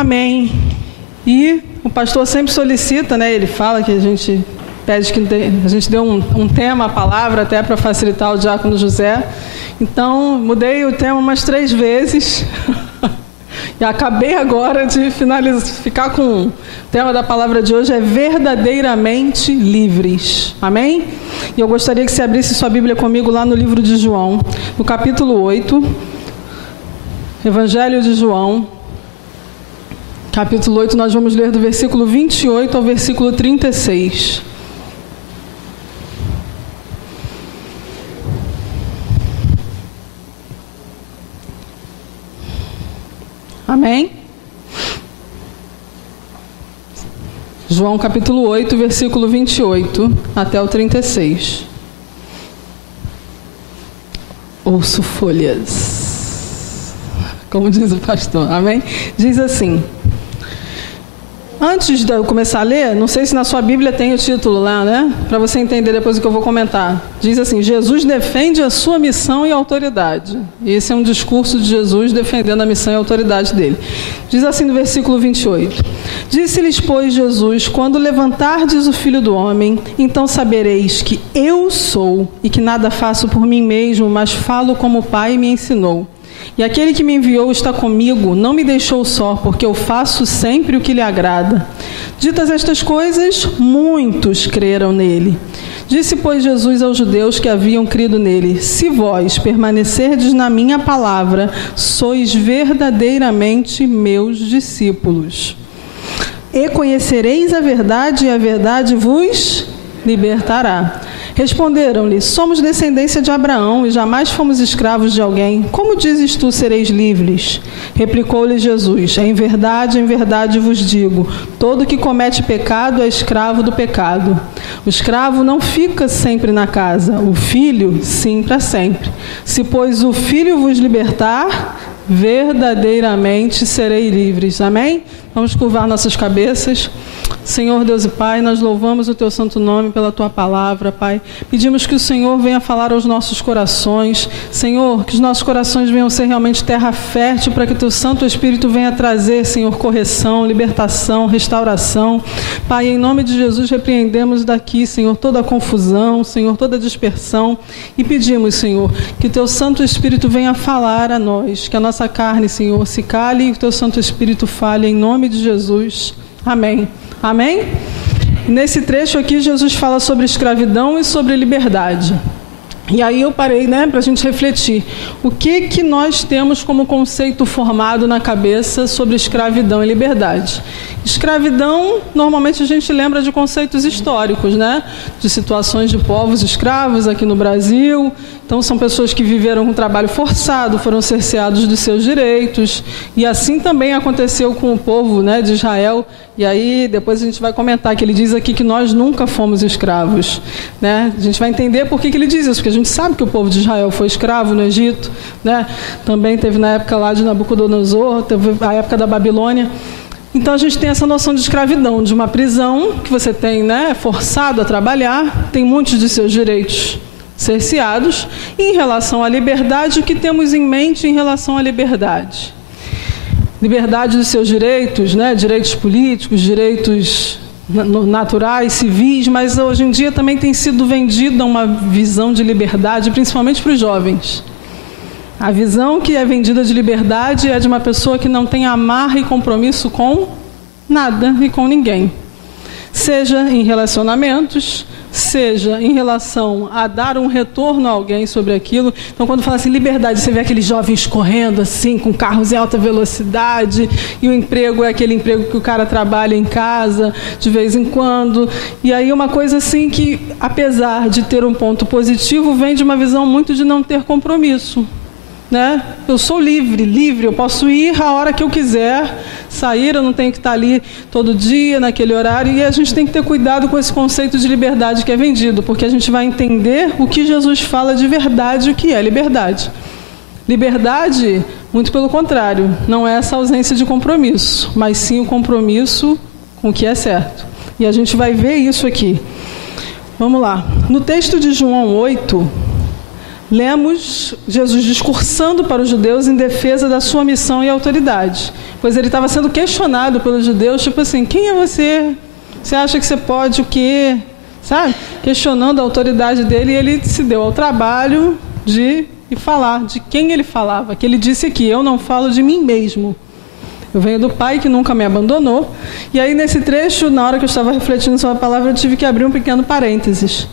Amém. E o pastor sempre solicita, né? Ele fala que a gente pede que a gente dê um tema, a palavra, até para facilitar o diácono José. Então, mudei o tema umas 3 vezes. E acabei agora de ficar com o tema da palavra de hoje, é verdadeiramente livres. Amém? E eu gostaria que você abrisse sua Bíblia comigo lá no livro de João, no capítulo 8, Evangelho de João, capítulo 8, nós vamos ler do versículo 28 ao versículo 36. Amém? João capítulo 8, versículo 28 até o 36. Ouço folhas, como diz o pastor, amém? Diz assim: antes de eu começar a ler, não sei se na sua Bíblia tem o título lá, né? Para você entender depois o que eu vou comentar. Diz assim: Jesus defende a sua missão e autoridade. Esse é um discurso de Jesus defendendo a missão e a autoridade dele. Diz assim no versículo 28. Disse-lhes, pois, Jesus: quando levantardes o Filho do Homem, então sabereis que eu sou, e que nada faço por mim mesmo, mas falo como o Pai me ensinou. E aquele que me enviou está comigo, não me deixou só, porque eu faço sempre o que lhe agrada. Ditas estas coisas, muitos creram nele. Disse, pois, Jesus aos judeus que haviam crido nele: se vós permanecerdes na minha palavra, sois verdadeiramente meus discípulos. E conhecereis a verdade, e a verdade vos libertará. Responderam-lhe: somos descendência de Abraão e jamais fomos escravos de alguém. Como dizes tu, sereis livres? Replicou-lhe Jesus: em verdade vos digo, todo que comete pecado é escravo do pecado. O escravo não fica sempre na casa, o filho, sim, para sempre. Se, pois, o filho vos libertar, verdadeiramente serei livres. Amém? Vamos curvar nossas cabeças. Senhor Deus e Pai, nós louvamos o Teu santo nome pela Tua palavra, Pai. Pedimos que o Senhor venha falar aos nossos corações. Senhor, que os nossos corações venham ser realmente terra fértil para que Teu Santo Espírito venha trazer, Senhor, correção, libertação, restauração. Pai, em nome de Jesus, repreendemos daqui, Senhor, toda a confusão, Senhor, toda a dispersão. E pedimos, Senhor, que o Teu Santo Espírito venha falar a nós, que a nossa carne, Senhor, se cale e o Teu Santo Espírito fale, em nome de Jesus. Amém. Amém? Nesse trecho aqui, Jesus fala sobre escravidão e sobre liberdade. E aí eu parei, para a gente refletir. O que nós temos como conceito formado na cabeça sobre escravidão e liberdade? Escravidão, normalmente a gente lembra de conceitos históricos, de situações de povos escravos aqui no Brasil. Então são pessoas que viveram com trabalho forçado, foram cerceados dos seus direitos. E assim também aconteceu com o povo de Israel. E aí depois a gente vai comentar que ele diz aqui que nós nunca fomos escravos. A gente vai entender por que ele diz isso, porque a gente sabe que o povo de Israel foi escravo no Egito. Também teve na época lá de Nabucodonosor, teve a época da Babilônia. Então a gente tem essa noção de escravidão, de uma prisão que você tem, forçado a trabalhar, tem muitos de seus direitos cerceados. E em relação à liberdade, o que temos em mente em relação à liberdade? Liberdade dos seus direitos, direitos políticos, direitos naturais, civis, mas hoje em dia também tem sido vendida uma visão de liberdade, principalmente para os jovens. A visão que é vendida de liberdade é de uma pessoa que não tem amarra e compromisso com nada e com ninguém. Seja em relacionamentos, seja em relação a dar um retorno a alguém sobre aquilo. Então, quando fala assim, liberdade, você vê aqueles jovens correndo assim, com carros em alta velocidade, e o emprego é aquele emprego que o cara trabalha em casa, de vez em quando. E aí uma coisa assim que, apesar de ter um ponto positivo, vem de uma visão muito de não ter compromisso. Eu sou livre, eu posso ir a hora que eu quiser, sair, eu não tenho que estar ali todo dia, naquele horário, e a gente tem que ter cuidado com esse conceito de liberdade que é vendido, porque a gente vai entender o que Jesus fala de verdade, o que é liberdade. Liberdade, muito pelo contrário, não é essa ausência de compromisso, mas sim o compromisso com o que é certo. E a gente vai ver isso aqui. Vamos lá. No texto de João 8... lemos Jesus discursando para os judeus em defesa da sua missão e autoridade. Pois ele estava sendo questionado pelos judeus, tipo assim, quem é você? Você acha que você pode o quê? Sabe? Questionando a autoridade dele, e ele se deu ao trabalho de falar de quem ele falava. Que ele disse aqui, eu não falo de mim mesmo. Eu venho do Pai que nunca me abandonou. E aí nesse trecho, na hora que eu estava refletindo sobre a palavra, eu tive que abrir um pequeno parênteses.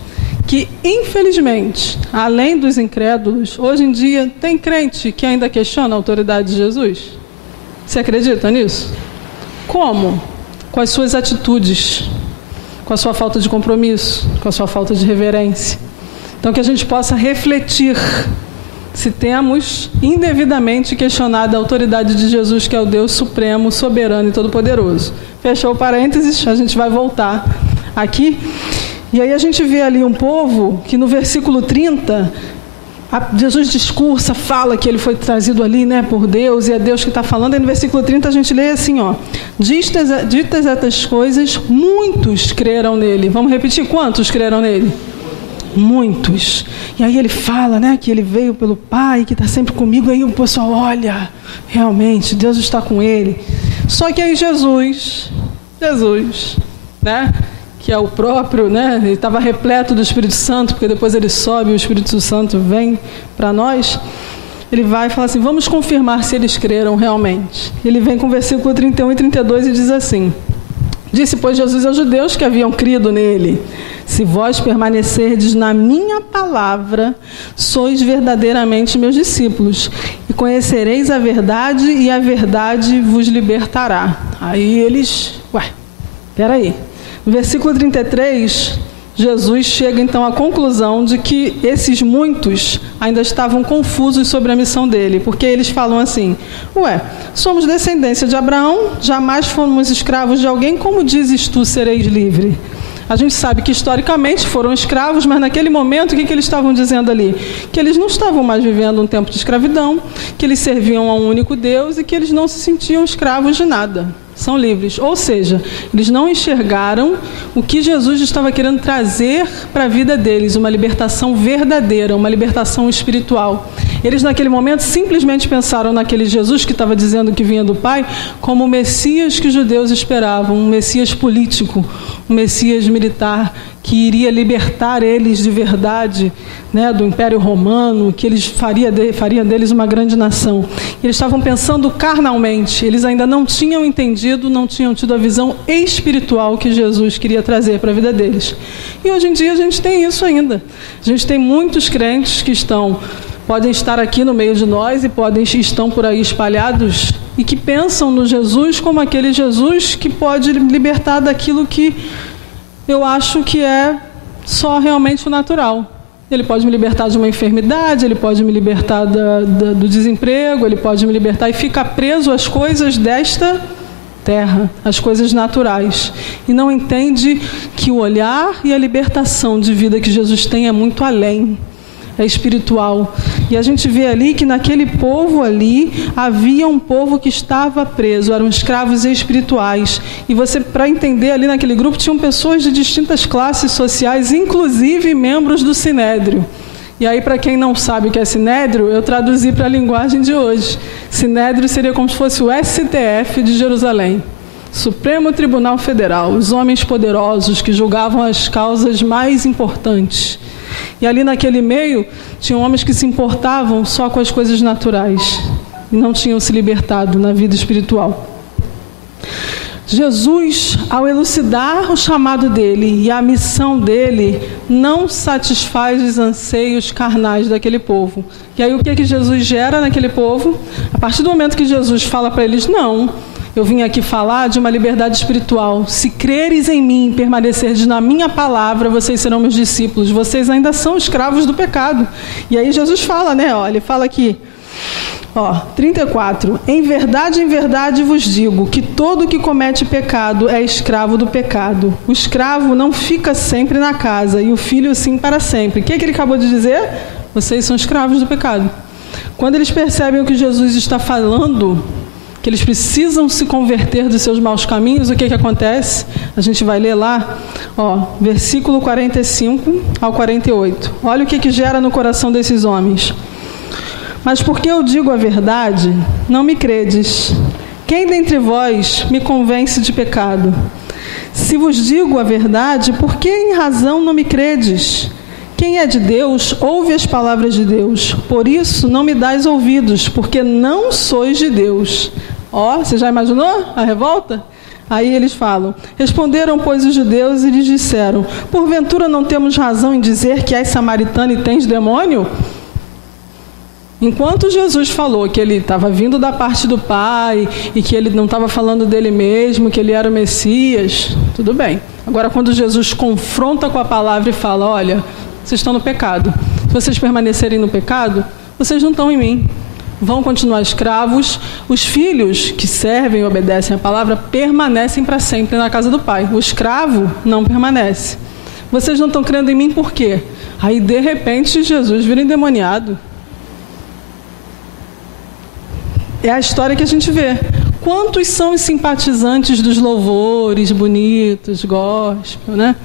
Que infelizmente, além dos incrédulos, hoje em dia tem crente que ainda questiona a autoridade de Jesus. Você acredita nisso? Como? Com as suas atitudes, com a sua falta de compromisso, com a sua falta de reverência. Então que a gente possa refletir se temos indevidamente questionado a autoridade de Jesus, que é o Deus supremo, soberano e todo-poderoso. Fechou o parênteses, a gente vai voltar aqui. E aí a gente vê ali um povo que no versículo 30, Jesus discursa, fala que ele foi trazido ali, né, por Deus, e é Deus que está falando. E no versículo 30 a gente lê assim, ó, ditas estas coisas, muitos creram nele. Vamos repetir, quantos creram nele? Muitos. E aí ele fala, né, que ele veio pelo Pai, que está sempre comigo. Aí o pessoal olha, realmente, Deus está com ele. Só que aí Jesus, né, que é o próprio, né, ele estava repleto do Espírito Santo, porque depois ele sobe e o Espírito Santo vem para nós. Ele vai falar assim, vamos confirmar se eles creram realmente. Ele vem com o versículo 31 e 32 e diz assim, disse, pois, Jesus aos judeus que haviam crido nele, se vós permanecerdes na minha palavra, sois verdadeiramente meus discípulos, e conhecereis a verdade, e a verdade vos libertará. Aí eles, peraí. No versículo 33, Jesus chega então à conclusão de que esses muitos ainda estavam confusos sobre a missão dele, porque eles falam assim, somos descendência de Abraão, jamais fomos escravos de alguém, como dizes tu, sereis livre? A gente sabe que historicamente foram escravos, mas naquele momento o que eles estavam dizendo ali? Que eles não estavam mais vivendo um tempo de escravidão, que eles serviam a um único Deus e que eles não se sentiam escravos de nada. São livres. Ou seja, eles não enxergaram o que Jesus estava querendo trazer para a vida deles, uma libertação verdadeira, uma libertação espiritual. Eles naquele momento simplesmente pensaram naquele Jesus que estava dizendo que vinha do Pai como o Messias que os judeus esperavam, um Messias político, um Messias militar que iria libertar eles de verdade, né, do Império Romano, que eles faria deles uma grande nação. Eles estavam pensando carnalmente, eles ainda não tinham entendido, não tinham tido a visão espiritual que Jesus queria trazer para a vida deles. E hoje em dia a gente tem isso ainda. A gente tem muitos crentes que podem estar aqui no meio de nós e estão por aí espalhados e que pensam no Jesus como aquele Jesus que pode libertar daquilo que eu acho que é só realmente o natural. Ele pode me libertar de uma enfermidade, ele pode me libertar do desemprego, ele pode me libertar e ficar preso às coisas desta terra, às coisas naturais. E não entende que o olhar e a libertação de vida que Jesus tem é muito além. É espiritual. E a gente vê ali que naquele povo ali havia um povo que estava preso, eram escravos espirituais. E você, para entender ali naquele grupo, tinham pessoas de distintas classes sociais, inclusive membros do Sinédrio. E aí, para quem não sabe o que é Sinédrio, eu traduzi para a linguagem de hoje. Sinédrio seria como se fosse o STF de Jerusalém. Supremo Tribunal Federal, os homens poderosos que julgavam as causas mais importantes. E ali naquele meio, tinham homens que se importavam só com as coisas naturais e não tinham se libertado na vida espiritual. Jesus, ao elucidar o chamado dele e a missão dele, não satisfaz os anseios carnais daquele povo. E aí o que Jesus gera naquele povo? A partir do momento que Jesus fala para eles, não, eu vim aqui falar de uma liberdade espiritual. Se creres em mim, permanecerdes na minha palavra, vocês serão meus discípulos. Vocês ainda são escravos do pecado. E aí Jesus fala, né? Ele fala aqui, 34. Em verdade vos digo que todo que comete pecado é escravo do pecado. O escravo não fica sempre na casa e o filho sim para sempre. O que ele acabou de dizer? Vocês são escravos do pecado. Quando eles percebem o que Jesus está falando, que eles precisam se converter dos seus maus caminhos, o que acontece? A gente vai ler lá, versículo 45 ao 48. Olha o que gera no coração desses homens. Mas porque eu digo a verdade, não me credes. Quem dentre vós me convence de pecado? Se vos digo a verdade, por que em razão não me credes? Quem é de Deus, ouve as palavras de Deus. Por isso não me dais ouvidos, porque não sois de Deus. Você já imaginou a revolta? Aí eles falam, responderam, pois, os judeus e lhes disseram, porventura não temos razão em dizer que és samaritano e tens demônio? Enquanto Jesus falou que ele estava vindo da parte do Pai e que ele não estava falando dele mesmo, que ele era o Messias, tudo bem. Agora, quando Jesus confronta com a palavra e fala, olha, vocês estão no pecado. Se vocês permanecerem no pecado, vocês não estão em mim. Vão continuar escravos. Os filhos que servem e obedecem a palavra permanecem para sempre na casa do Pai. O escravo não permanece. Vocês não estão crendo em mim por quê? Aí, de repente, Jesus vira endemoniado. É a história que a gente vê. Quantos são os simpatizantes dos louvores bonitos, gospel, né?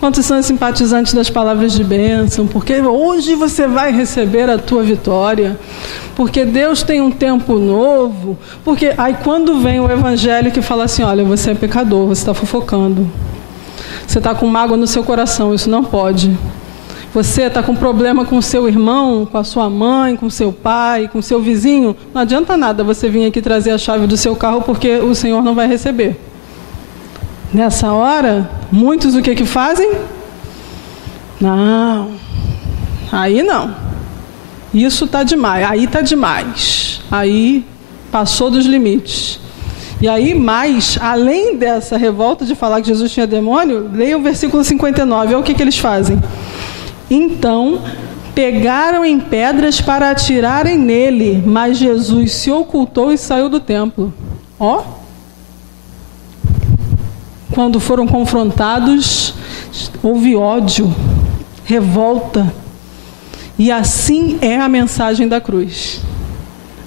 Quantos são os simpatizantes das palavras de bênção? Porque hoje você vai receber a tua vitória. Porque Deus tem um tempo novo. Porque aí quando vem o evangelho que fala assim, olha, você é pecador, você está fofocando. Você está com mágoa no seu coração, isso não pode. Você está com problema com o seu irmão, com a sua mãe, com o seu pai, com o seu vizinho, não adianta nada você vir aqui trazer a chave do seu carro porque o Senhor não vai receber. Nessa hora, muitos o que fazem? Não, aí não. Isso está demais, aí está demais. Aí passou dos limites. E aí, mais, além dessa revolta de falar que Jesus tinha demônio, leia o versículo 59, olha o que eles fazem. Então, pegaram em pedras para atirarem nele, mas Jesus se ocultou e saiu do templo. Quando foram confrontados, houve ódio, revolta. E assim é a mensagem da cruz.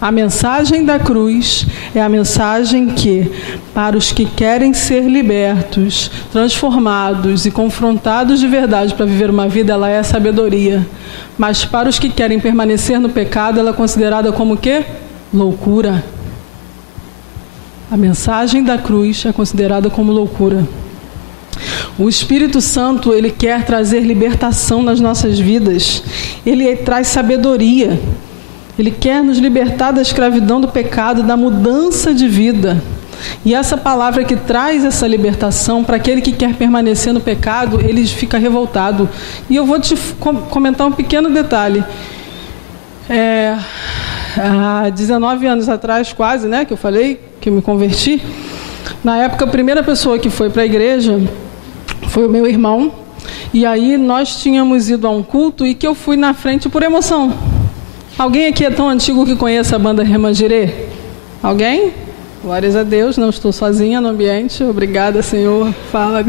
A mensagem da cruz é a mensagem que, para os que querem ser libertos, transformados e confrontados de verdade para viver uma vida, ela é sabedoria. Mas para os que querem permanecer no pecado, ela é considerada como o quê? Loucura. A mensagem da cruz é considerada como loucura. O Espírito Santo, ele quer trazer libertação nas nossas vidas. Ele traz sabedoria. Ele quer nos libertar da escravidão do pecado, da mudança de vida. E essa palavra que traz essa libertação, para aquele que quer permanecer no pecado, ele fica revoltado. E eu vou te comentar um pequeno detalhe. Há 19 anos atrás, quase, né, que eu falei, que eu me converti. Na época, a primeira pessoa que foi para a igreja foi o meu irmão. E aí nós tínhamos ido a um culto e que eu fui na frente por emoção. Alguém aqui é tão antigo que conhece a banda Remanjirê? Alguém? Glórias a Deus, não estou sozinha no ambiente. Obrigada, Senhor. Fala.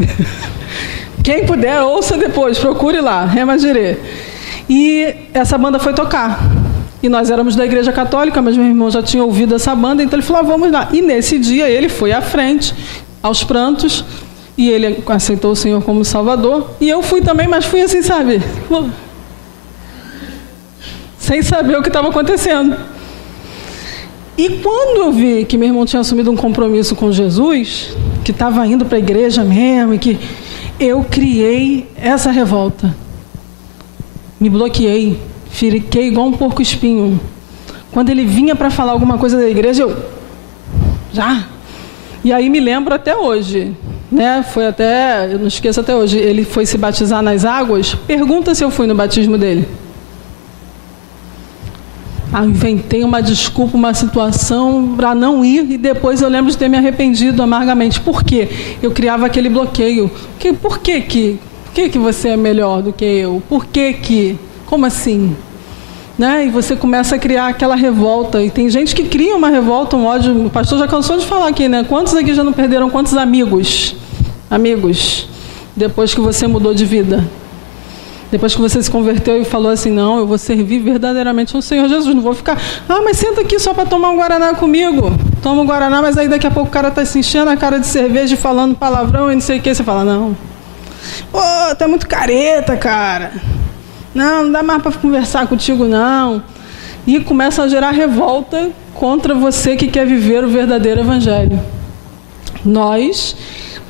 Quem puder, ouça depois, procure lá, Remanjirê. E essa banda foi tocar. E nós éramos da igreja católica, mas meu irmão já tinha ouvido essa banda, então ele falou, vamos lá. E nesse dia ele foi à frente, aos prantos, e ele aceitou o Senhor como Salvador. E eu fui também, mas fui assim, sabe? Sem saber o que estava acontecendo. E quando eu vi que meu irmão tinha assumido um compromisso com Jesus, que estava indo para a igreja mesmo, e que eu criei essa revolta. Me bloqueei, fiquei igual um porco espinho. Quando ele vinha para falar alguma coisa da igreja, eu... Já? E aí me lembro até hoje, né? Eu não esqueço até hoje, ele foi se batizar nas águas, pergunta se eu fui no batismo dele. Inventei uma desculpa, uma situação para não ir, e depois eu lembro de ter me arrependido amargamente. Por quê? Eu criava aquele bloqueio. Por que você é melhor do que eu? Por que? Como assim? Né? E você começa a criar aquela revolta. E tem gente que cria uma revolta, um ódio. O pastor já cansou de falar aqui, né? Quantos aqui já não perderam? Quantos amigos? Depois que você mudou de vida? Depois que você se converteu e falou assim, não, eu vou servir verdadeiramente ao Senhor Jesus, não vou ficar, mas senta aqui só para tomar um Guaraná comigo. Toma um Guaraná, mas aí daqui a pouco o cara está se enchendo a cara de cerveja, falando palavrão e não sei o que. Você fala, não. Tá muito careta, cara. Não dá mais para conversar contigo, não. E começa a gerar revolta contra você que quer viver o verdadeiro evangelho. Nós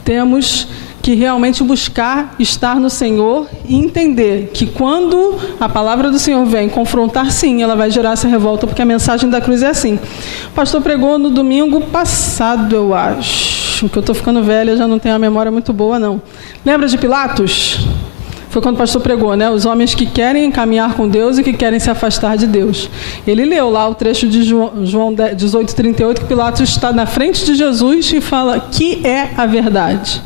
temos que realmente buscar estar no Senhor e entender que quando a palavra do Senhor vem confrontar, sim, ela vai gerar essa revolta, porque a mensagem da cruz é assim. O pastor pregou no domingo passado, eu acho, que eu estou ficando velha, já não tenho a memória muito boa, não. Lembra de Pilatos? Foi quando o pastor pregou, né? Os homens que querem caminhar com Deus e que querem se afastar de Deus. Ele leu lá o trecho de João 18:38, que Pilatos está na frente de Jesus e fala que é a verdade.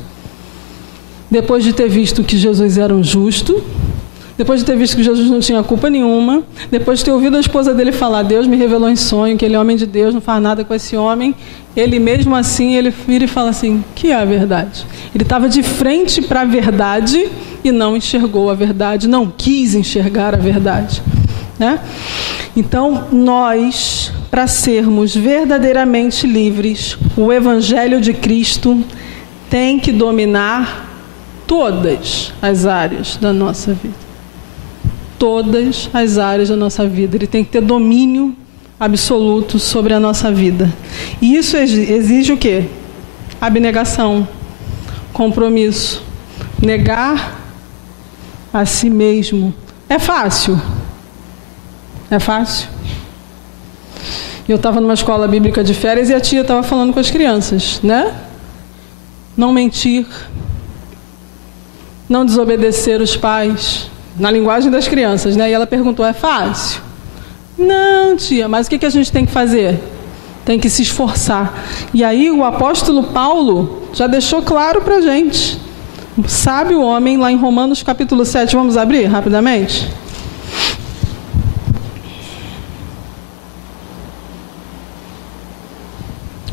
Depois de ter visto que Jesus era um justo, depois de ter visto que Jesus não tinha culpa nenhuma, depois de ter ouvido a esposa dele falar, Deus me revelou em sonho que ele é homem de Deus, não faz nada com esse homem, ele mesmo assim, ele vira e fala assim, que é a verdade? Ele estava de frente para a verdade e não enxergou a verdade, não quis enxergar a verdade, né? Então, nós, para sermos verdadeiramente livres, o Evangelho de Cristo tem que dominar todas as áreas da nossa vida. Todas as áreas da nossa vida. Ele tem que ter domínio absoluto sobre a nossa vida. E isso exige o quê? Abnegação, compromisso, negar a si mesmo. É fácil? É fácil? Eu estava numa escola bíblica de férias e a tia estava falando com as crianças, né? Não mentir, não desobedecer os pais, na linguagem das crianças, né? E ela perguntou, é fácil? Não, tia, mas o que a gente tem que fazer? Tem que se esforçar. E aí o apóstolo Paulo já deixou claro para a gente. Sabe o homem, lá em Romanos capítulo 7, vamos abrir rapidamente?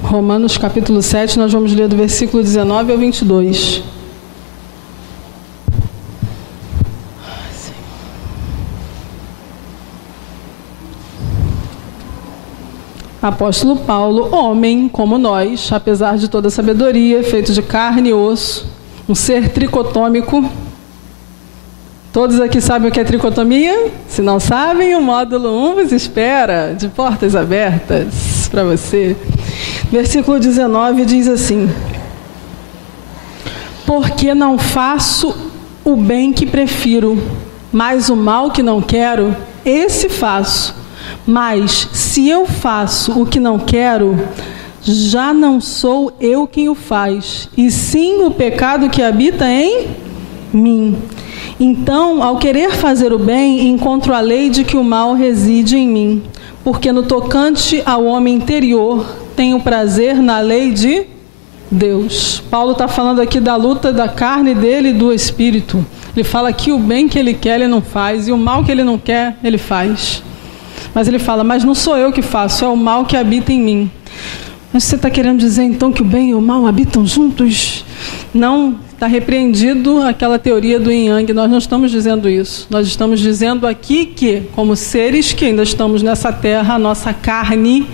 Romanos capítulo 7, nós vamos ler do versículo 19 ao 22. Apóstolo Paulo, homem como nós, apesar de toda a sabedoria, feito de carne e osso, um ser tricotômico. Todos aqui sabem o que é tricotomia? Se não sabem, o módulo 1 vos espera, de portas abertas para você. Versículo 19 diz assim: porque não faço o bem que prefiro, mas o mal que não quero, esse faço. Mas se eu faço o que não quero, já não sou eu quem o faz, e sim o pecado que habita em mim. Então, ao querer fazer o bem, encontro a lei de que o mal reside em mim, porque no tocante ao homem interior, tenho prazer na lei de Deus. Paulo está falando aqui da luta da carne dele e do espírito. Ele fala que o bem que ele quer, ele não faz, e o mal que ele não quer, ele faz. Mas ele fala, mas não sou eu que faço, é o mal que habita em mim. Mas você está querendo dizer então que o bem e o mal habitam juntos? Não, está repreendido aquela teoria do yin yang. Nós não estamos dizendo isso. Nós estamos dizendo aqui que, como seres que ainda estamos nessa terra, a nossa carne,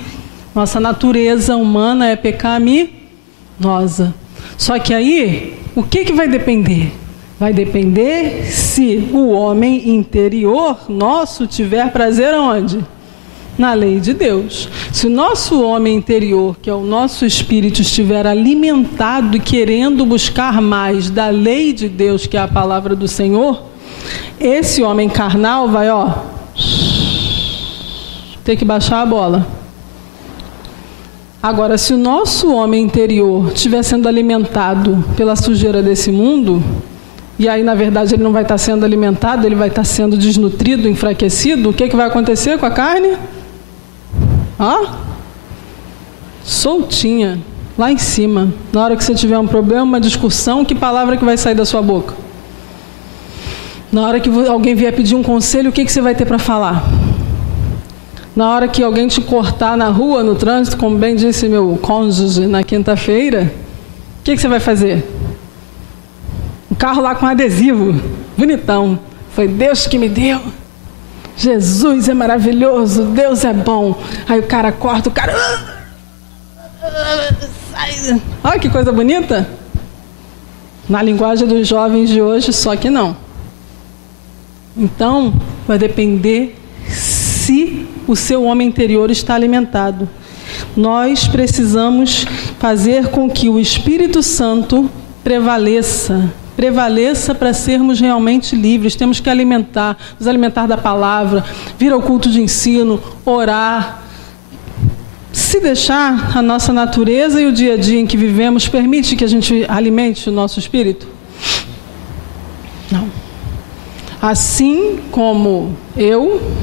nossa natureza humana é pecaminosa. Só que aí, o que vai depender? Vai depender se o homem interior nosso tiver prazer aonde? Na lei de Deus. Se o nosso homem interior, que é o nosso espírito, estiver alimentado e querendo buscar mais da lei de Deus, que é a palavra do Senhor, esse homem carnal vai, ter que baixar a bola. Agora, se o nosso homem interior estiver sendo alimentado pela sujeira desse mundo, e aí, na verdade, ele não vai estar sendo alimentado, ele vai estar sendo desnutrido, enfraquecido, o que vai acontecer com a carne? Soltinha, lá em cima. Na hora que você tiver um problema, uma discussão, que palavra que vai sair da sua boca? Na hora que alguém vier pedir um conselho, o que você vai ter para falar? Na hora que alguém te cortar na rua, no trânsito, como bem disse meu cônjuge na quinta-feira, o que você vai fazer? Um carro lá com adesivo, bonitão, Foi Deus que me deu. Jesus é maravilhoso, Deus é bom. Aí o cara corta, o cara... sai. Olha que coisa bonita. Na linguagem dos jovens de hoje, só que não. Então, vai depender se o seu homem interior está alimentado. Nós precisamos fazer com que o Espírito Santo prevaleça para sermos realmente livres. Temos que nos alimentar da palavra, vir ao culto de ensino, orar. Se deixar, a nossa natureza e o dia a dia em que vivemos permite que a gente alimente o nosso espírito? Não. Assim como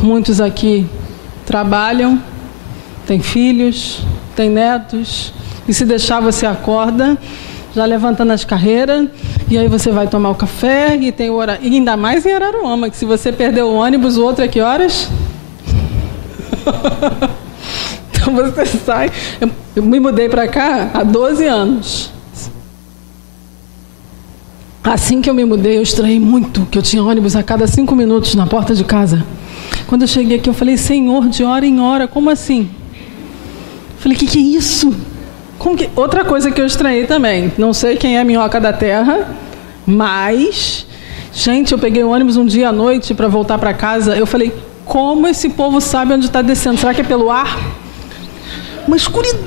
muitos aqui trabalham, têm filhos, têm netos, e se deixar você acorda, já levantando as carreiras, e aí você vai tomar o café, e tem hora, e ainda mais em Araruama, que se você perder o ônibus, o outro é que horas? Então você sai. Eu me mudei para cá há 12 anos. Assim que eu me mudei, eu estranhei muito que eu tinha ônibus a cada 5 minutos na porta de casa. Quando eu cheguei aqui, eu falei, Senhor, de hora em hora, como assim? Eu falei, que é isso? Como que... Outra coisa que eu estranhei também, não sei quem é minhoca da terra, mas, gente, eu peguei o ônibus um dia à noite para voltar para casa, eu falei, como esse povo sabe onde está descendo? Será que é pelo ar? Uma escuridão,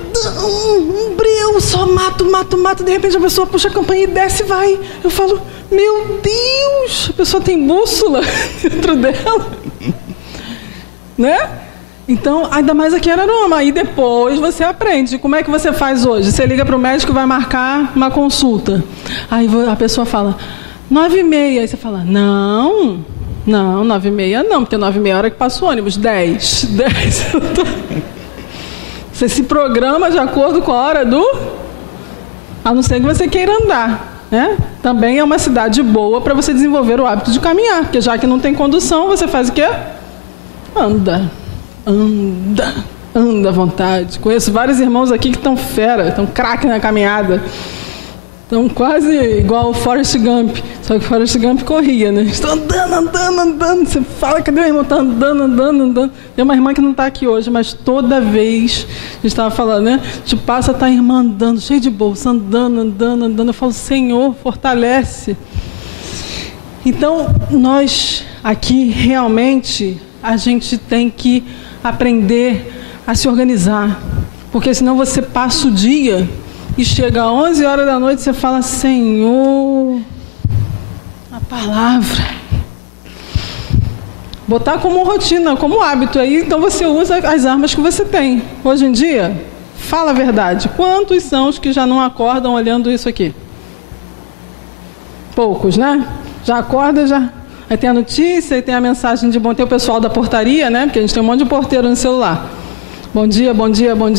um breu, só mato, de repente a pessoa puxa a campainha e desce e vai. Eu falo, meu Deus, a pessoa tem bússola dentro dela. Né? Então, ainda mais aqui em Araruama. Aí depois você aprende. Como é que você faz hoje? Você liga para o médico e vai marcar uma consulta. Aí a pessoa fala, 9h30. Aí você fala, não, 9h30 não, porque 9h30 é a hora que passa o ônibus. 10. Você se programa de acordo com a hora a não ser que você queira andar, né? Também é uma cidade boa para você desenvolver o hábito de caminhar, porque já que não tem condução, você faz o quê? Anda à vontade. Conheço vários irmãos aqui que estão fera, estão craque na caminhada. Estão quase igual o Forrest Gump, só que o Forrest Gump corria, né? Estão andando. Você fala, cadê o irmão? Está andando. Tem uma irmã que não está aqui hoje, mas toda vez, a gente estava falando, né? A gente passa, está a irmã andando, cheia de bolsa, andando. Eu falo, Senhor, fortalece. Então, nós aqui, realmente, a gente tem que aprender a se organizar, porque senão você passa o dia... E chega às 11 horas da noite, você fala, Senhor, a palavra. Botar como rotina, como hábito. Aí, então você usa as armas que você tem. Hoje em dia, fala a verdade. Quantos são os que já não acordam olhando isso aqui? Poucos, né? Já acorda, já. Aí tem a notícia, aí tem a mensagem de bom. Tem o pessoal da portaria, né? Porque a gente tem um monte de porteiro no celular. Bom dia, boa tarde,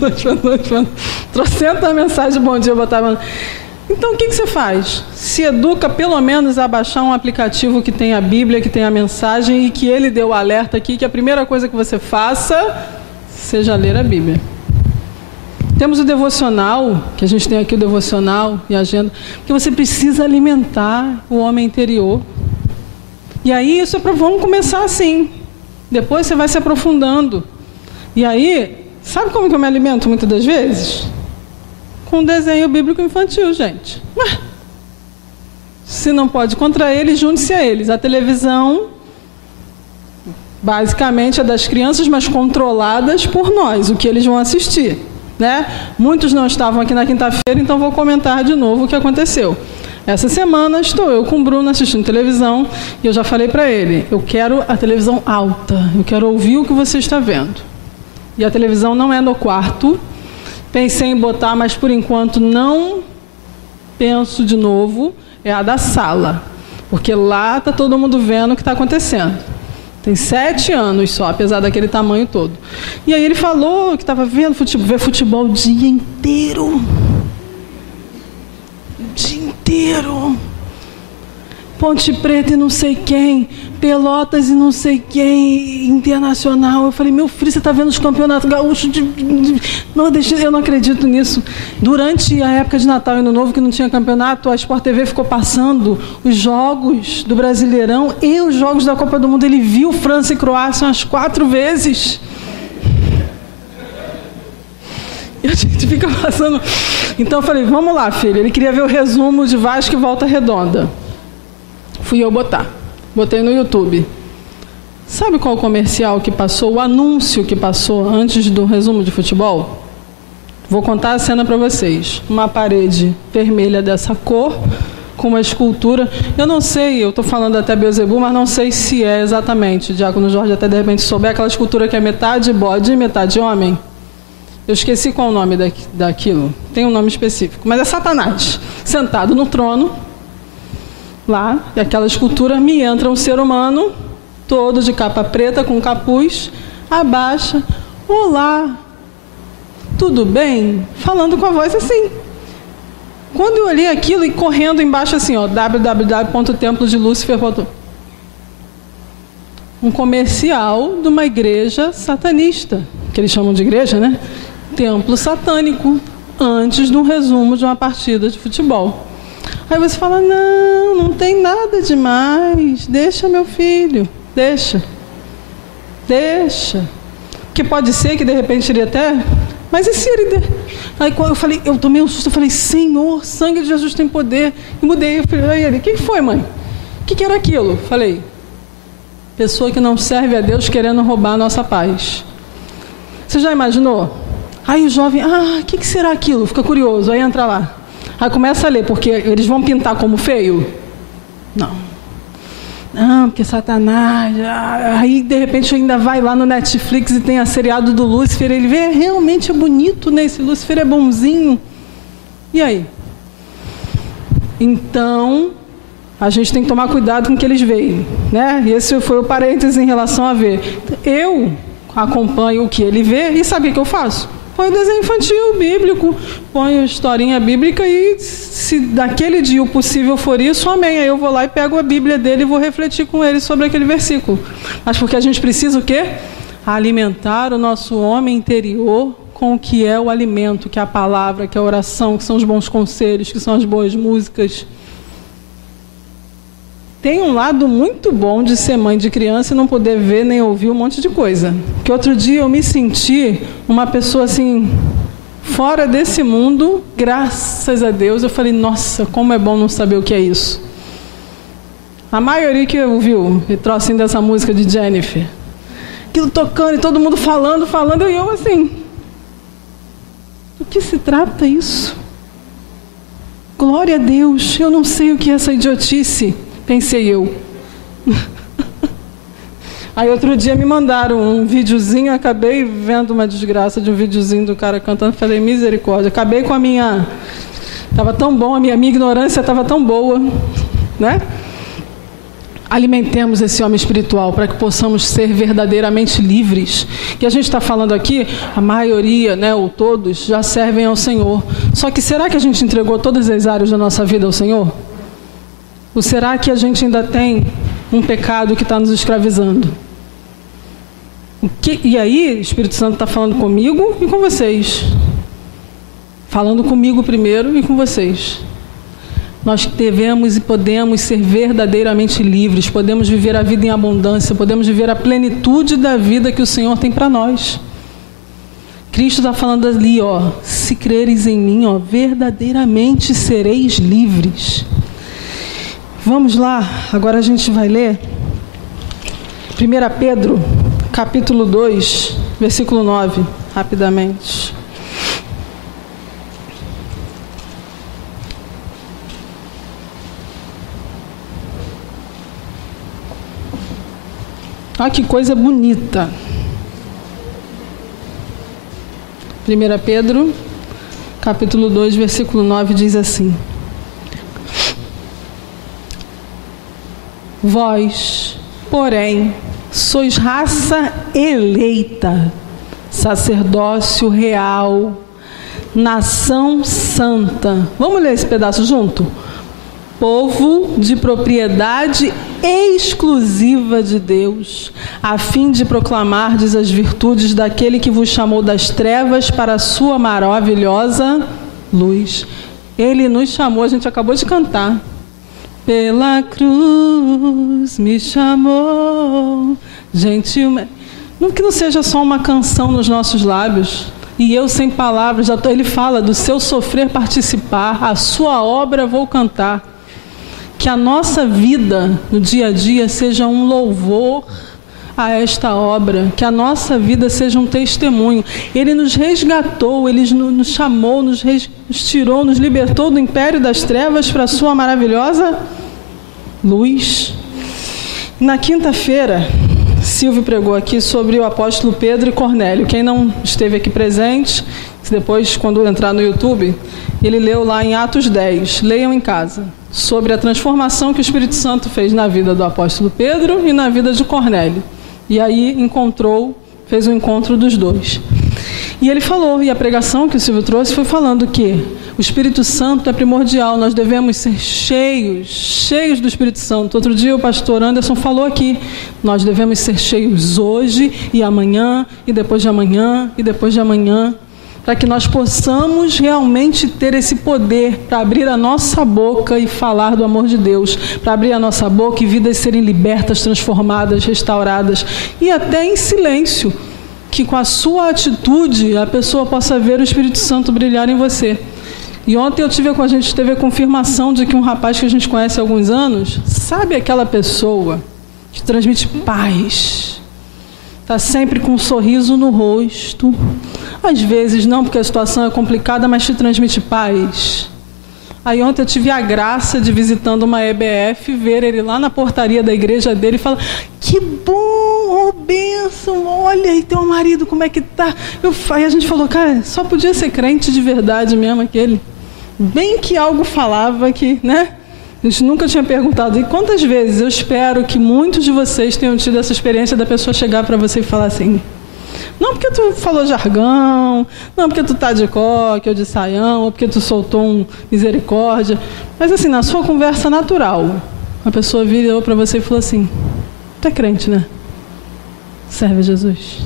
boa noite. Trocenta mensagem de bom dia, boa tarde, boa noite. Então, o que você faz? Se educa, pelo menos, a baixar um aplicativo que tem a Bíblia, que tem a mensagem e que ele deu o alerta aqui, que a primeira coisa que você faça seja ler a Bíblia. Temos o devocional, que a gente tem aqui o devocional e a agenda, porque você precisa alimentar o homem interior. E aí, vamos começar assim. Depois você vai se aprofundando. E aí, sabe como que eu me alimento muitas das vezes? Com desenho bíblico infantil, gente. Se não pode contra eles, junte-se a eles. A televisão, basicamente, é das crianças, mas controladas por nós, o que eles vão assistir. Né? Muitos não estavam aqui na quinta-feira, então vou comentar de novo o que aconteceu. Essa semana estou eu com o Bruno assistindo televisão e eu já falei para ele, eu quero a televisão alta, eu quero ouvir o que você está vendo. E a televisão não é no quarto, pensei em botar, mas por enquanto não penso de novo, é a da sala, porque lá está todo mundo vendo o que está acontecendo. Tem 7 anos só, apesar daquele tamanho todo. E aí ele falou que estava vendo futebol o dia inteiro. Ponte Preta e não sei quem, Pelotas e não sei quem, Internacional. Eu falei, meu filho, você está vendo os campeonatos gaúchos nordestinos? Eu não acredito nisso. Durante a época de Natal e Ano Novo, que não tinha campeonato, a Sport TV ficou passando os jogos do Brasileirão e os jogos da Copa do Mundo. Ele viu França e Croácia umas 4 vezes. E a gente fica passando. Então eu falei, vamos lá, filho. Ele queria ver o resumo de Vasco e Volta Redonda. Fui eu botar. Botei no YouTube. Sabe qual comercial que passou, o anúncio que passou antes do resumo de futebol? Vou contar a cena para vocês. Uma parede vermelha dessa cor, com uma escultura. Eu não sei, eu estou falando até Beelzebub, mas não sei se é exatamente. O Diácono Jorge até de repente souber, aquela escultura que é metade bode e metade homem. Eu esqueci qual é o nome daquilo. Tem um nome específico. Mas é Satanás, sentado no trono, lá, e aquela escultura, me entra um ser humano, todo de capa preta, com capuz, abaixa, olá, tudo bem? Falando com a voz assim. Quando eu olhei aquilo e correndo embaixo assim, ó, www.templodelucifer.com, um comercial de uma igreja satanista, que eles chamam de igreja, né? Templo satânico, antes de um resumo de uma partida de futebol. Aí você fala, não tem nada demais, deixa meu filho, deixa. Porque pode ser que de repente ele até, mas e se ele... Aí quando eu tomei um susto, eu falei, Senhor, sangue de Jesus tem poder. E mudei, eu falei, aí ele, o que foi, mãe? O que era aquilo? Falei, pessoa que não serve a Deus querendo roubar a nossa paz. Você já imaginou? Aí o jovem, o que será aquilo? Fica curioso, aí entra lá. Aí começa a ler, porque eles vão pintar como feio? Não, porque Satanás... Aí, de repente, ainda vai lá no Netflix e tem a seriado do Lúcifer. Ele vê, realmente é bonito, né? Esse Lúcifer é bonzinho. E aí? Então, a gente tem que tomar cuidado com o que eles veem, né? E esse foi o parêntese em relação a ver. Eu acompanho o que ele vê e sabe o que eu faço? Põe o desenho infantil bíblico, põe a historinha bíblica e se daquele dia o possível for isso, amém. Aí eu vou lá e pego a Bíblia dele e vou refletir com ele sobre aquele versículo. Mas porque a gente precisa o quê? Alimentar o nosso homem interior com o que é o alimento, que é a palavra, que é a oração, que são os bons conselhos, que são as boas músicas. Tem um lado muito bom de ser mãe de criança e não poder ver nem ouvir um monte de coisa. Que outro dia eu me senti uma pessoa assim, fora desse mundo, graças a Deus. Eu falei, nossa, como é bom não saber o que é isso. A maioria que ouviu o trocinho dessa música de Jennifer, aquilo tocando e todo mundo falando, e eu assim, do que se trata isso? Glória a Deus, eu não sei o que é essa idiotice. Pensei eu. Aí outro dia me mandaram um videozinho, acabei vendo uma desgraça de um videozinho do cara cantando, falei, misericórdia, acabei com a minha... Estava tão bom, a minha ignorância estava tão boa, né? Alimentemos esse homem espiritual para que possamos ser verdadeiramente livres. Que a gente está falando aqui, a maioria, né, ou todos, já servem ao Senhor. Só que será que a gente entregou todas as áreas da nossa vida ao Senhor? Ou será que a gente ainda tem um pecado que está nos escravizando? E aí, o Espírito Santo está falando comigo e com vocês. Falando comigo primeiro e com vocês. Nós devemos e podemos ser verdadeiramente livres, podemos viver a vida em abundância, podemos viver a plenitude da vida que o Senhor tem para nós. Cristo está falando ali, ó, se creres em mim, ó, verdadeiramente sereis livres. Vamos lá, agora a gente vai ler 1 Pedro, capítulo 2, versículo 9, rapidamente. Olha que coisa bonita. 1 Pedro, capítulo 2, versículo 9, diz assim: Vós, porém, sois raça eleita, sacerdócio real, nação santa. Vamos ler esse pedaço junto? povo de propriedade exclusiva de Deus, a fim de proclamardes as virtudes daquele que vos chamou das trevas para a sua maravilhosa luz. Ele nos chamou, a gente acabou de cantar. Pela cruz me chamou gentilmente. Não que não seja só uma canção nos nossos lábios. E eu sem palavras, ele fala do seu sofrer participar, a sua obra vou cantar. Que a nossa vida no dia a dia seja um louvor a esta obra, que a nossa vida seja um testemunho. Ele nos resgatou, Ele nos chamou, nos tirou, nos libertou do império das trevas para a sua maravilhosa luz. Na quinta-feira, Silvio pregou aqui sobre o apóstolo Pedro e Cornélio. Quem não esteve aqui presente, depois, quando entrar no YouTube, ele leu lá em Atos 10, leiam em casa, sobre a transformação que o Espírito Santo fez na vida do apóstolo Pedro e na vida de Cornélio. E aí fez um encontro dos dois. E ele falou, e a pregação que o Silvio trouxe foi falando que o Espírito Santo é primordial, nós devemos ser cheios do Espírito Santo. Outro dia o pastor Anderson falou aqui, nós devemos ser cheios hoje e amanhã, e depois de amanhã, e depois de amanhã, para que nós possamos realmente ter esse poder para abrir a nossa boca e falar do amor de Deus, para abrir a nossa boca e vidas serem libertas, transformadas, restauradas, e até em silêncio, que com a sua atitude a pessoa possa ver o Espírito Santo brilhar em você. E ontem a gente teve a confirmação de que um rapaz que a gente conhece há alguns anos, sabe aquela pessoa que transmite paz, está sempre com um sorriso no rosto, às vezes não porque a situação é complicada, mas te transmite paz. Aí ontem eu tive a graça de, visitando uma EBF, ver ele lá na portaria da igreja dele e falar, que bom, oh, bênção, olha aí teu marido, como é que tá? Aí a gente falou, cara, só podia ser crente de verdade mesmo aquele. Bem que algo falava que, né? A gente nunca tinha perguntado. E quantas vezes eu espero que muitos de vocês tenham tido essa experiência da pessoa chegar para você e falar assim, não porque tu falou jargão, não porque tu tá de coque ou de saião, ou porque tu soltou um misericórdia, mas assim, na sua conversa natural, a pessoa virou para você e falou assim, tu é crente, né? Serve a Jesus.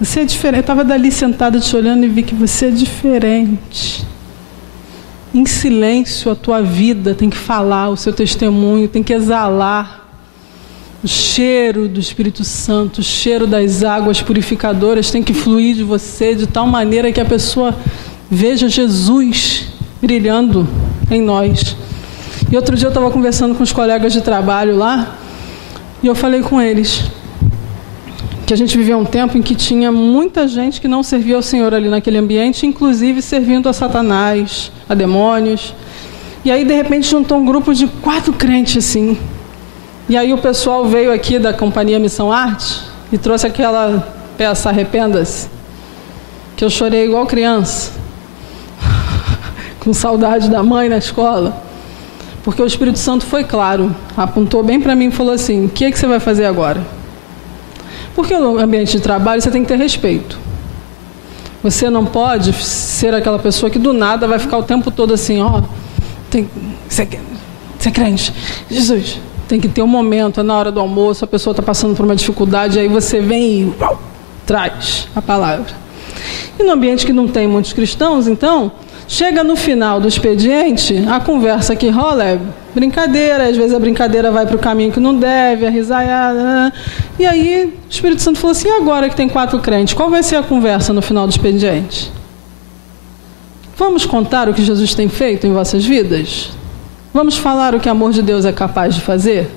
Você é diferente. Eu estava dali sentada te olhando e vi que você é diferente. Em silêncio, a tua vida tem que falar, o seu testemunho tem que exalar o cheiro do Espírito Santo, o cheiro das águas purificadoras tem que fluir de você de tal maneira que a pessoa veja Jesus brilhando em nós. E outro dia eu estava conversando com os colegas de trabalho lá e eu falei com eles que a gente vivia um tempo em que tinha muita gente que não servia ao Senhor ali naquele ambiente, inclusive servindo a Satanás, a demônios. E aí de repente juntou um grupo de 4 crentes assim. E aí o pessoal veio aqui da Companhia Missão Arte e trouxe aquela peça Arrependa-se, que eu chorei igual criança, com saudade da mãe na escola, porque o Espírito Santo foi claro, apontou bem para mim e falou assim, o que é que você vai fazer agora? Porque no ambiente de trabalho você tem que ter respeito. Você não pode ser aquela pessoa que do nada vai ficar o tempo todo assim, ó, você é crente, Jesus. Tem que ter um momento, na hora do almoço, a pessoa está passando por uma dificuldade, aí você vem e traz a palavra. E no ambiente que não tem muitos cristãos, então, chega no final do expediente, a conversa que rola é brincadeira, às vezes a brincadeira vai para o caminho que não deve, a risaiada. E aí o Espírito Santo falou assim, e agora que tem 4 crentes, qual vai ser a conversa no final do expediente? Vamos contar o que Jesus tem feito em vossas vidas? Vamos falar o que o amor de Deus é capaz de fazer?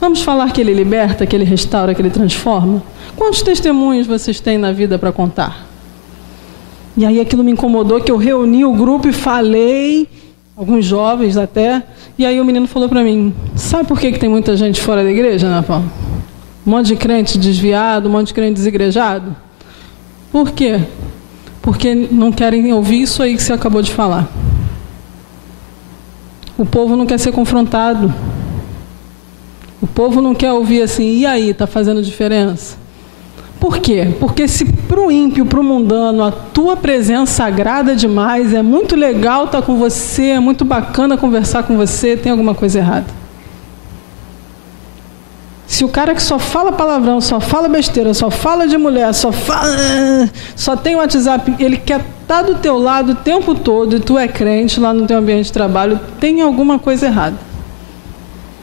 Vamos falar que Ele liberta, que Ele restaura, que Ele transforma? Quantos testemunhos vocês têm na vida para contar? E aí aquilo me incomodou, que eu reuni o grupo e falei, alguns jovens até, e aí o menino falou para mim, sabe por que tem muita gente fora da igreja, Ana Paula? Um monte de crente desviado, um monte de crente desigrejado. Por quê? Porque não querem ouvir isso aí que você acabou de falar. O povo não quer ser confrontado. O povo não quer ouvir assim, e aí, está fazendo diferença? Por quê? Porque se para o ímpio, para o mundano, a tua presença agrada demais, é muito legal estar com você, é muito bacana conversar com você, tem alguma coisa errada. Se o cara que só fala palavrão, só fala besteira, só fala de mulher, só tem o WhatsApp, ele quer estar do teu lado o tempo todo e tu é crente lá no teu ambiente de trabalho, tem alguma coisa errada.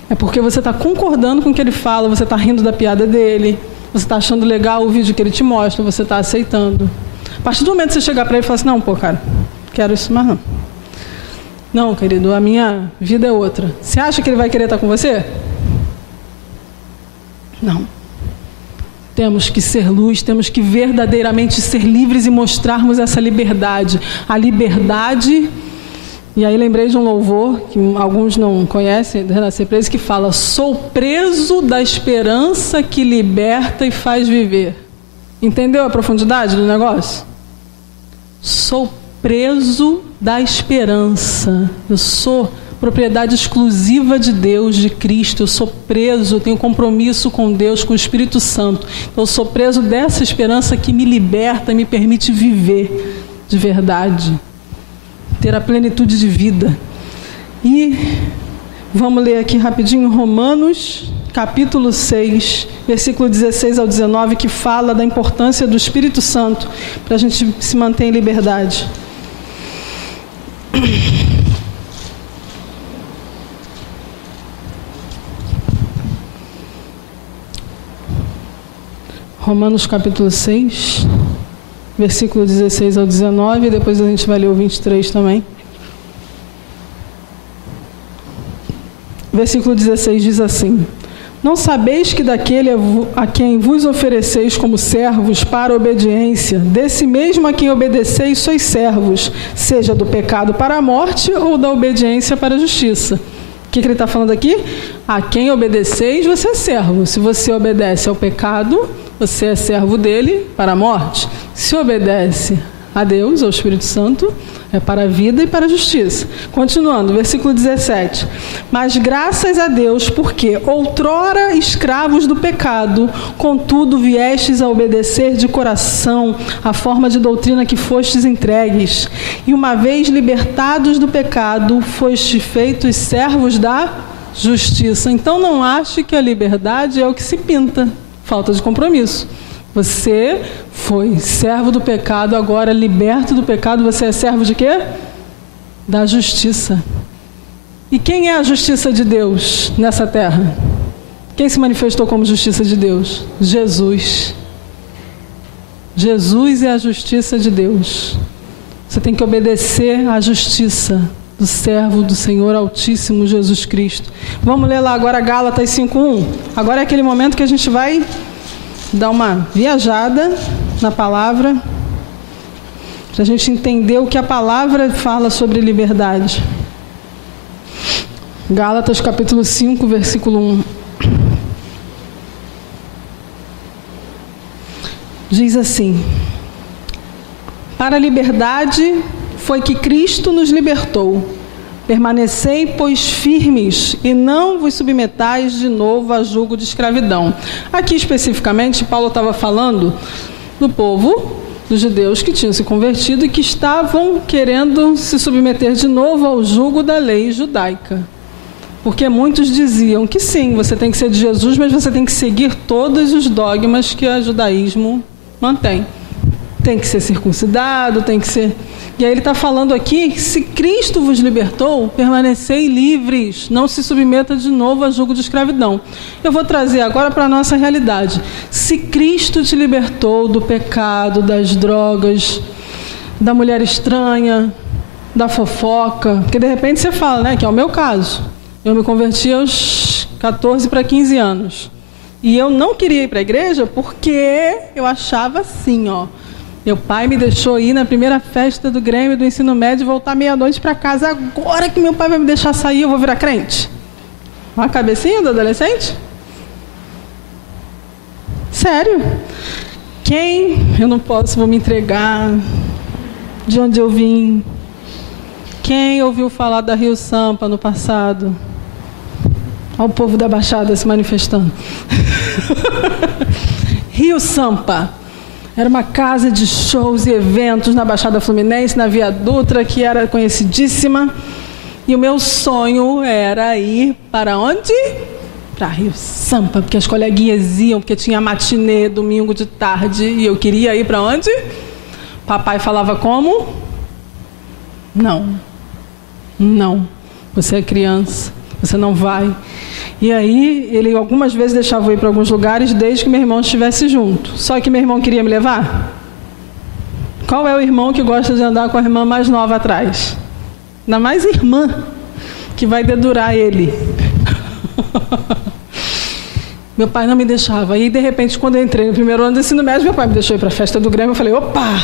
É porque você está concordando com o que ele fala, você está rindo da piada dele, você está achando legal o vídeo que ele te mostra, você está aceitando. A partir do momento que você chegar para ele e falar assim, não, pô, cara, quero isso mais não. Não, querido, a minha vida é outra. Você acha que ele vai querer estar com você? Não. Temos que ser luz, temos que verdadeiramente ser livres e mostrarmos essa liberdade. A liberdade, e aí lembrei de um louvor, que alguns não conhecem, do Renascer Preso, que fala, sou preso da esperança que liberta e faz viver. Entendeu a profundidade do negócio? Sou preso da esperança. Eu sou propriedade exclusiva de Deus, de Cristo. Eu sou preso, eu tenho compromisso com Deus, com o Espírito Santo. Então, eu sou preso dessa esperança que me liberta e me permite viver de verdade, ter a plenitude de vida. E vamos ler aqui rapidinho Romanos, capítulo 6, versículo 16 ao 19, que fala da importância do Espírito Santo para a gente se manter em liberdade. Romanos capítulo 6, versículo 16 ao 19, e depois a gente vai ler o 23 também. Versículo 16 diz assim, não sabeis que daquele a quem vos ofereceis como servos para a obediência, desse mesmo a quem obedeceis sois servos, seja do pecado para a morte ou da obediência para a justiça. O que ele está falando aqui? A quem obedeceis, você é servo. Se você obedece ao pecado, você é servo dele para a morte. Se obedece a Deus, ao Espírito Santo, é para a vida e para a justiça. Continuando, versículo 17. Mas graças a Deus, porque outrora escravos do pecado, contudo viestes a obedecer de coração a forma de doutrina que fostes entregues. E uma vez libertados do pecado, fostes feitos servos da justiça. Então não ache que a liberdade é o que se pinta. Falta de compromisso. Você foi servo do pecado, agora liberto do pecado, você é servo de quê? Da justiça. E quem é a justiça de Deus nessa terra? Quem se manifestou como justiça de Deus? Jesus. Jesus é a justiça de Deus. Você tem que obedecer à justiça do servo do Senhor Altíssimo Jesus Cristo. Vamos ler lá agora Gálatas 5:1. Agora é aquele momento que a gente vai dar uma viajada na palavra, para a gente entender o que a palavra fala sobre liberdade. Gálatas capítulo 5, versículo 1. Diz assim, para a liberdade foi que Cristo nos libertou. Permanecei, pois, firmes, e não vos submetais de novo a jugo de escravidão. Aqui, especificamente, Paulo estava falando do povo, dos judeus que tinham se convertido e que estavam querendo se submeter de novo ao jugo da lei judaica. Porque muitos diziam que sim, você tem que ser de Jesus, mas você tem que seguir todos os dogmas que o judaísmo mantém. Tem que ser circuncidado, tem que ser... E aí ele está falando aqui, se Cristo vos libertou, permanecei livres, não se submeta de novo a jugo de escravidão. Eu vou trazer agora para a nossa realidade. Se Cristo te libertou do pecado, das drogas, da mulher estranha, da fofoca, porque de repente você fala, né, que é o meu caso. Eu me converti aos 14 para 15 anos. E eu não queria ir para a igreja porque eu achava assim, ó. Meu pai me deixou ir na primeira festa do Grêmio do ensino médio e voltar meia-noite para casa. Agora que meu pai vai me deixar sair, eu vou virar crente. Olha a cabecinha do adolescente. Sério. Quem? Eu não posso, vou me entregar. De onde eu vim? Quem ouviu falar da Rio Sampa no passado? Olha o povo da Baixada se manifestando. Rio Sampa. Era uma casa de shows e eventos na Baixada Fluminense, na Via Dutra, que era conhecidíssima. E o meu sonho era ir para onde? Para Rio Sampa, porque as coleguinhas iam, porque tinha matinê domingo de tarde, e eu queria ir para onde? Papai falava como? Não, você é criança, você não vai. E aí, ele algumas vezes deixava eu ir para alguns lugares, desde que meu irmão estivesse junto. Só que meu irmão queria me levar? Qual é o irmão que gosta de andar com a irmã mais nova atrás? Ainda mais irmã, que vai dedurar ele. Meu pai não me deixava. E, de repente, quando eu entrei no primeiro ano do ensino médio, meu pai me deixou ir para a festa do Grêmio. Eu falei, opa,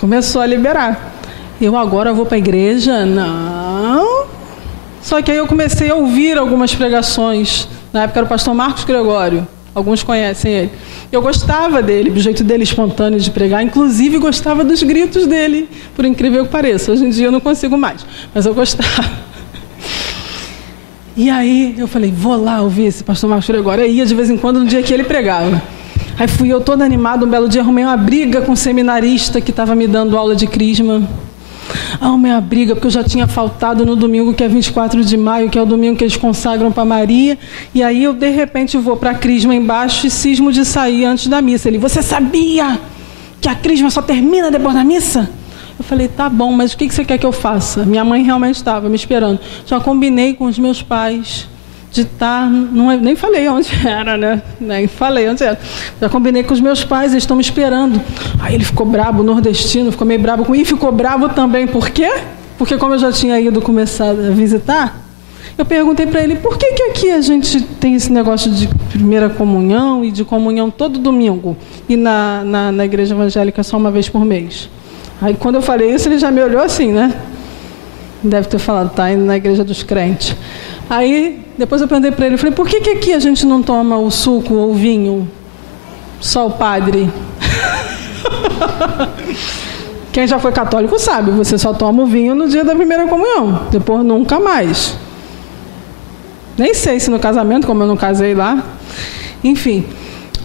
começou a liberar. Eu agora vou para a igreja? Não. Só que aí eu comecei a ouvir algumas pregações. Na época era o pastor Marcos Gregório. Alguns conhecem ele. Eu gostava dele, do jeito dele espontâneo de pregar. Inclusive, gostava dos gritos dele, por incrível que pareça. Hoje em dia eu não consigo mais, mas eu gostava. E aí eu falei, vou lá ouvir esse pastor Marcos Gregório. Aí ia de vez em quando no dia que ele pregava. Aí fui eu toda animada, um belo dia arrumei uma briga com um seminarista que estava me dando aula de crisma. Arrumei uma briga, porque eu já tinha faltado no domingo, que é 24 de maio, que é o domingo que eles consagram para Maria. E aí eu, de repente, vou para a crisma embaixo e cismo de sair antes da missa. Ele, você sabia que a crisma só termina depois da missa? Eu falei, tá bom, mas o que você quer que eu faça? Minha mãe realmente estava me esperando. Já combinei com os meus pais de estar... nem falei onde era, né? Nem falei onde era. Já combinei com os meus pais, eles estão me esperando. Aí ele ficou brabo, o nordestino, ficou meio brabo comigo. E ficou bravo também, por quê? Porque como eu já tinha ido começar a visitar, eu perguntei para ele, por que aqui a gente tem esse negócio de primeira comunhão e de comunhão todo domingo? E na igreja evangélica só uma vez por mês? Aí quando eu falei isso, ele já me olhou assim, né? Deve ter falado, tá indo na igreja dos crentes. Aí, depois eu perguntei para ele, falei, por que aqui a gente não toma o suco ou o vinho? Só o padre. Quem já foi católico sabe, você só toma o vinho no dia da primeira comunhão, depois nunca mais. Nem sei se no casamento, como eu não casei lá. Enfim,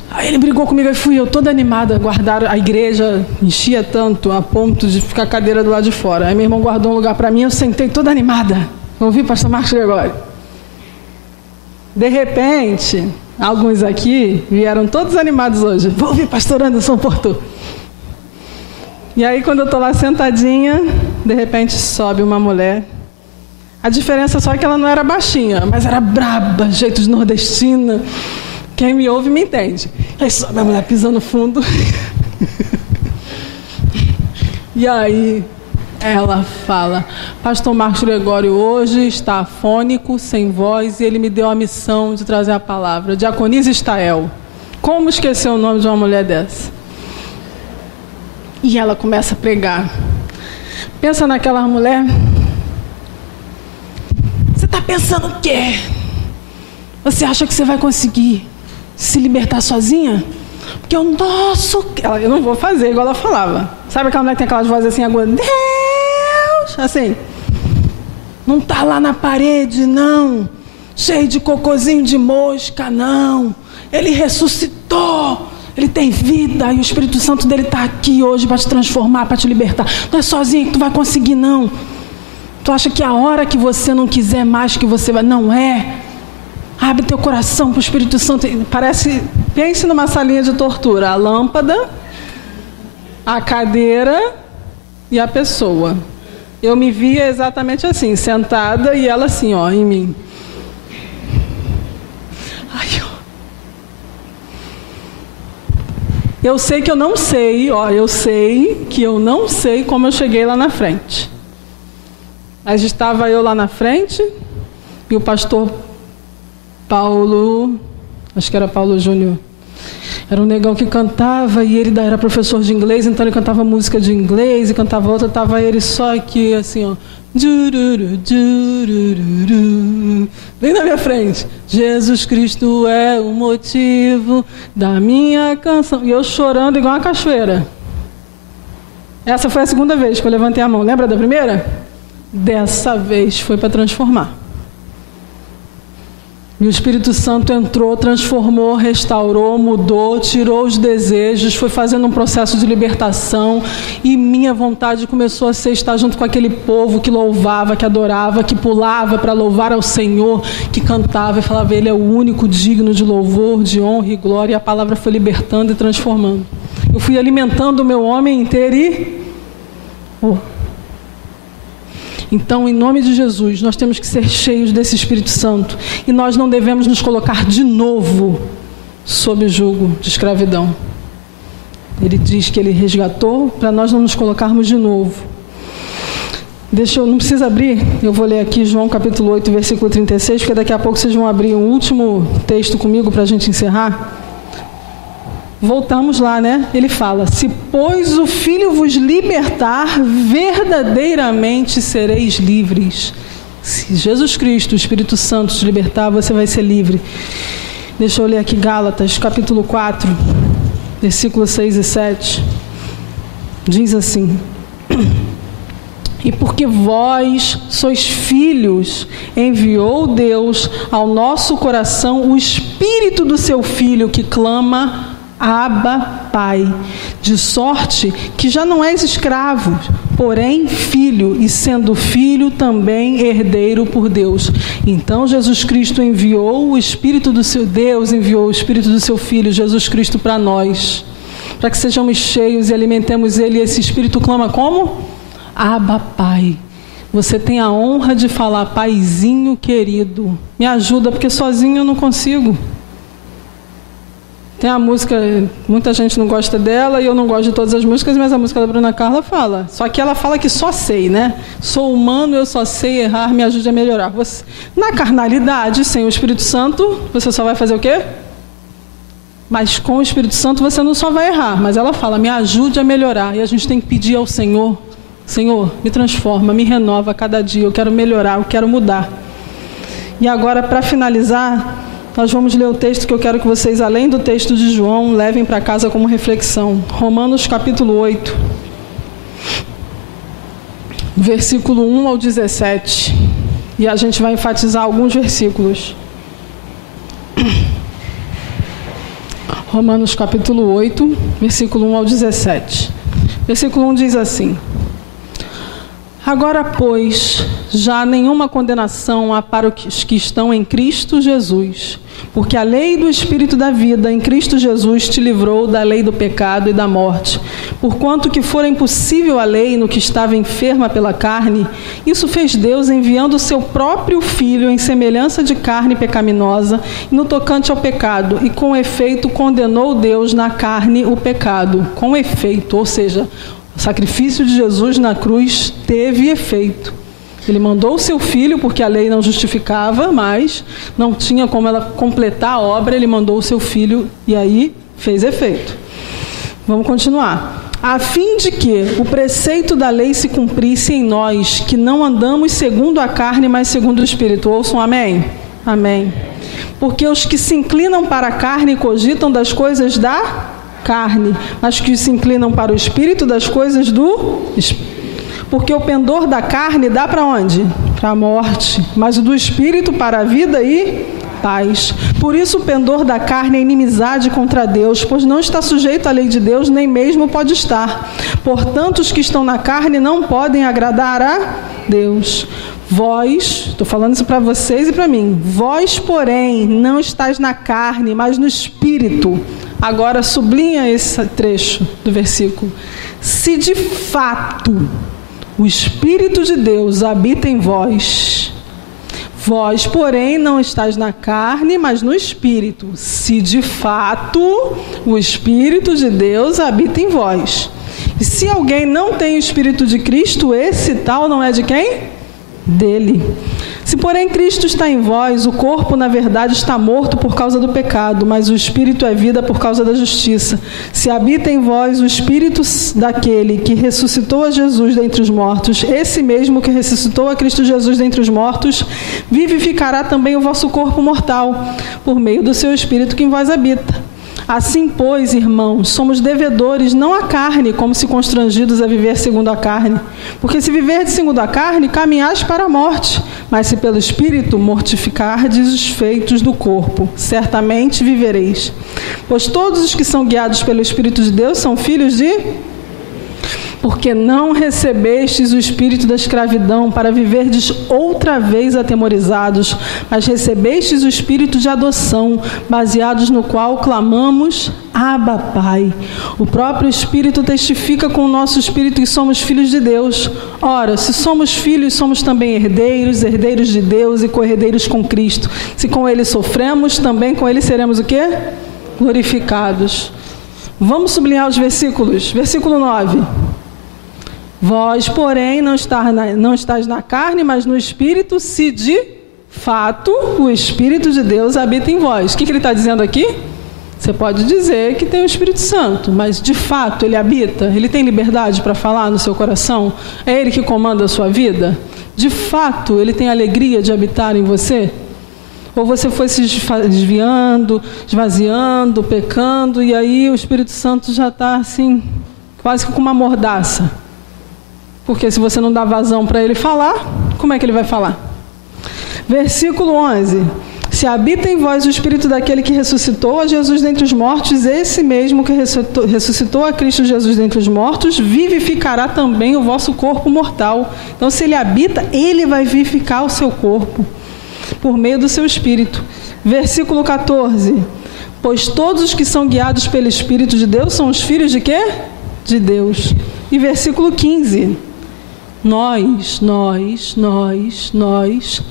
aí ele brigou comigo e fui eu toda animada, guardar a igreja, enchia tanto a ponto de ficar a cadeira do lado de fora. Aí meu irmão guardou um lugar para mim, eu sentei toda animada. Ouvi o pastor Marcos Gregório. De repente, alguns aqui vieram todos animados hoje. Vou ouvir pastor Anderson Porto. E aí, quando eu estou lá sentadinha, de repente sobe uma mulher. A diferença só é que ela não era baixinha, mas era braba, jeito de nordestina. Quem me ouve me entende. Aí sobe a mulher pisando fundo. E aí... ela fala, pastor Marcos Gregório hoje está afônico, sem voz, e ele me deu a missão de trazer a palavra. Diaconisa Estael. Como esquecer o nome de uma mulher dessa? E ela começa a pregar. Pensa naquela mulher. Você está pensando o quê? Você acha que você vai conseguir se libertar sozinha? Porque o nosso... eu não vou fazer igual ela falava. Sabe aquela mulher que tem aquelas vozes assim agudas? Deus! Assim. Não está lá na parede, não. Cheio de cocôzinho de mosca, não. Ele ressuscitou. Ele tem vida. E o Espírito Santo dele está aqui hoje para te transformar, para te libertar. Não é sozinho que tu vai conseguir, não. Tu acha que a hora que você não quiser mais que você vai... não é. Abre teu coração para o Espírito Santo. Parece... pense numa salinha de tortura. A lâmpada, a cadeira e a pessoa. Eu me via exatamente assim, sentada e ela assim, ó, em mim. Ai, ó. Eu sei que eu não sei, ó, eu sei que eu não sei como eu cheguei lá na frente. Mas estava eu lá na frente e o pastor Paulo, acho que era Paulo Júnior, era um negão que cantava e ele era professor de inglês, então ele cantava música de inglês e cantava outra, estava ele só aqui assim, ó, bem na minha frente. Jesus Cristo é o motivo da minha canção. E eu chorando igual uma cachoeira. Essa foi a segunda vez que eu levantei a mão. Lembra da primeira? Dessa vez foi para transformar. E o Espírito Santo entrou, transformou, restaurou, mudou, tirou os desejos, foi fazendo um processo de libertação, e minha vontade começou a ser estar junto com aquele povo que louvava, que adorava, que pulava para louvar ao Senhor, que cantava e falava: Ele é o único digno de louvor, de honra e glória. E a palavra foi libertando e transformando. Eu fui alimentando o meu homem inteiro e... Então, em nome de Jesus, nós temos que ser cheios desse Espírito Santo. E nós não devemos nos colocar de novo sob o jugo de escravidão. Ele diz que Ele resgatou para nós não nos colocarmos de novo. Não precisa abrir, eu vou ler aqui João capítulo 8, versículo 36, porque daqui a pouco vocês vão abrir um último texto comigo para a gente encerrar. Voltamos lá, né? Ele fala: se pois o Filho vos libertar, verdadeiramente sereis livres. Se Jesus Cristo, o Espírito Santo, te libertar, você vai ser livre. Deixa eu ler aqui Gálatas, capítulo 4, versículos 6 e 7. Diz assim: e porque vós sois filhos, enviou Deus ao nosso coração o Espírito do seu Filho, que clama: Abba, Pai, de sorte que já não és escravo, porém filho, e sendo filho também herdeiro por Deus. Então Jesus Cristo enviou o Espírito do seu Deus, enviou o Espírito do seu Filho, Jesus Cristo, para nós, para que sejamos cheios e alimentemos Ele. E esse Espírito clama como? Abba, Pai. Você tem a honra de falar: Paizinho querido, me ajuda, porque sozinho eu não consigo. Tem a música, muita gente não gosta dela, e eu não gosto de todas as músicas, mas a música da Bruna Carla fala. Só que ela fala que só sei, né? Sou humano, eu só sei errar, me ajude a melhorar. Você, na carnalidade, sem o Espírito Santo, você só vai fazer o quê? Mas com o Espírito Santo você não só vai errar, mas ela fala: me ajude a melhorar. E a gente tem que pedir ao Senhor: Senhor, me transforma, me renova a cada dia, eu quero melhorar, eu quero mudar. E agora, para finalizar, nós vamos ler o texto que eu quero que vocês, além do texto de João, levem para casa como reflexão. Romanos capítulo 8, versículo 1 ao 17. E a gente vai enfatizar alguns versículos. Romanos capítulo 8, versículo 1 ao 17. Versículo 1 diz assim: agora, pois, já nenhuma condenação há para os que estão em Cristo Jesus, porque a lei do Espírito da vida em Cristo Jesus te livrou da lei do pecado e da morte. Porquanto que fora impossível a lei no que estava enferma pela carne, isso fez Deus enviando o seu próprio Filho em semelhança de carne pecaminosa, no tocante ao pecado, e com efeito condenou Deus na carne o pecado. Com efeito, ou seja, o sacrifício de Jesus na cruz teve efeito. Ele mandou o seu Filho, porque a lei não justificava, mas não tinha como ela completar a obra. Ele mandou o seu Filho e aí fez efeito. Vamos continuar. A fim de que o preceito da lei se cumprisse em nós, que não andamos segundo a carne, mas segundo o Espírito. Ouçam amém? Amém. Porque os que se inclinam para a carne cogitam das coisas da carne, mas que se inclinam para o Espírito das coisas do Espírito. Porque o pendor da carne dá para onde? Para a morte, mas o do Espírito para a vida e paz. Por isso o pendor da carne é inimizade contra Deus, pois não está sujeito à lei de Deus, nem mesmo pode estar. Portanto, os que estão na carne não podem agradar a Deus. Vós, estou falando isso para vocês e para mim, vós, porém, não estáis na carne, mas no Espírito. Agora sublinha esse trecho do versículo. Se de fato o Espírito de Deus habita em vós, vós, porém, não estáis na carne, mas no Espírito. Se de fato o Espírito de Deus habita em vós. E se alguém não tem o Espírito de Cristo, esse tal não é de quem? Dele. Se, porém, Cristo está em vós, o corpo, na verdade, está morto por causa do pecado, mas o Espírito é vida por causa da justiça. Se habita em vós o Espírito daquele que ressuscitou a Jesus dentre os mortos, esse mesmo que ressuscitou a Cristo Jesus dentre os mortos, vivificará também o vosso corpo mortal, por meio do seu Espírito que em vós habita. Assim, pois, irmãos, somos devedores não à carne, como se constrangidos a viver segundo a carne. Porque se viverdes segundo a carne, caminhais para a morte. Mas se pelo Espírito mortificardes os feitos do corpo, certamente vivereis. Pois todos os que são guiados pelo Espírito de Deus são filhos de... Porque não recebestes o espírito da escravidão para viverdes outra vez atemorizados, mas recebestes o espírito de adoção, baseados no qual clamamos, Abba, Pai. O próprio Espírito testifica com o nosso espírito que somos filhos de Deus. Ora, se somos filhos, somos também herdeiros, herdeiros de Deus e co-herdeiros com Cristo. Se com Ele sofremos, também com Ele seremos o quê? Glorificados. Vamos sublinhar os versículos. Versículo 9. Vós, porém, não estáis na carne, mas no Espírito, se de fato o Espírito de Deus habita em vós. O que ele está dizendo aqui? Você pode dizer que tem o Espírito Santo, mas de fato ele habita? Ele tem liberdade para falar no seu coração? É ele que comanda a sua vida? De fato ele tem alegria de habitar em você? Ou você foi se desviando, esvaziando, pecando, e aí o Espírito Santo já está assim, quase que com uma mordaça? Porque se você não dá vazão para ele falar, como é que ele vai falar? Versículo 11. Se habita em vós o Espírito daquele que ressuscitou a Jesus dentre os mortos, esse mesmo que ressuscitou a Cristo Jesus dentre os mortos, vivificará também o vosso corpo mortal. Então, se ele habita, ele vai vivificar o seu corpo, por meio do seu Espírito. Versículo 14. Pois todos os que são guiados pelo Espírito de Deus são os filhos de quê? De Deus. E versículo 15. Nós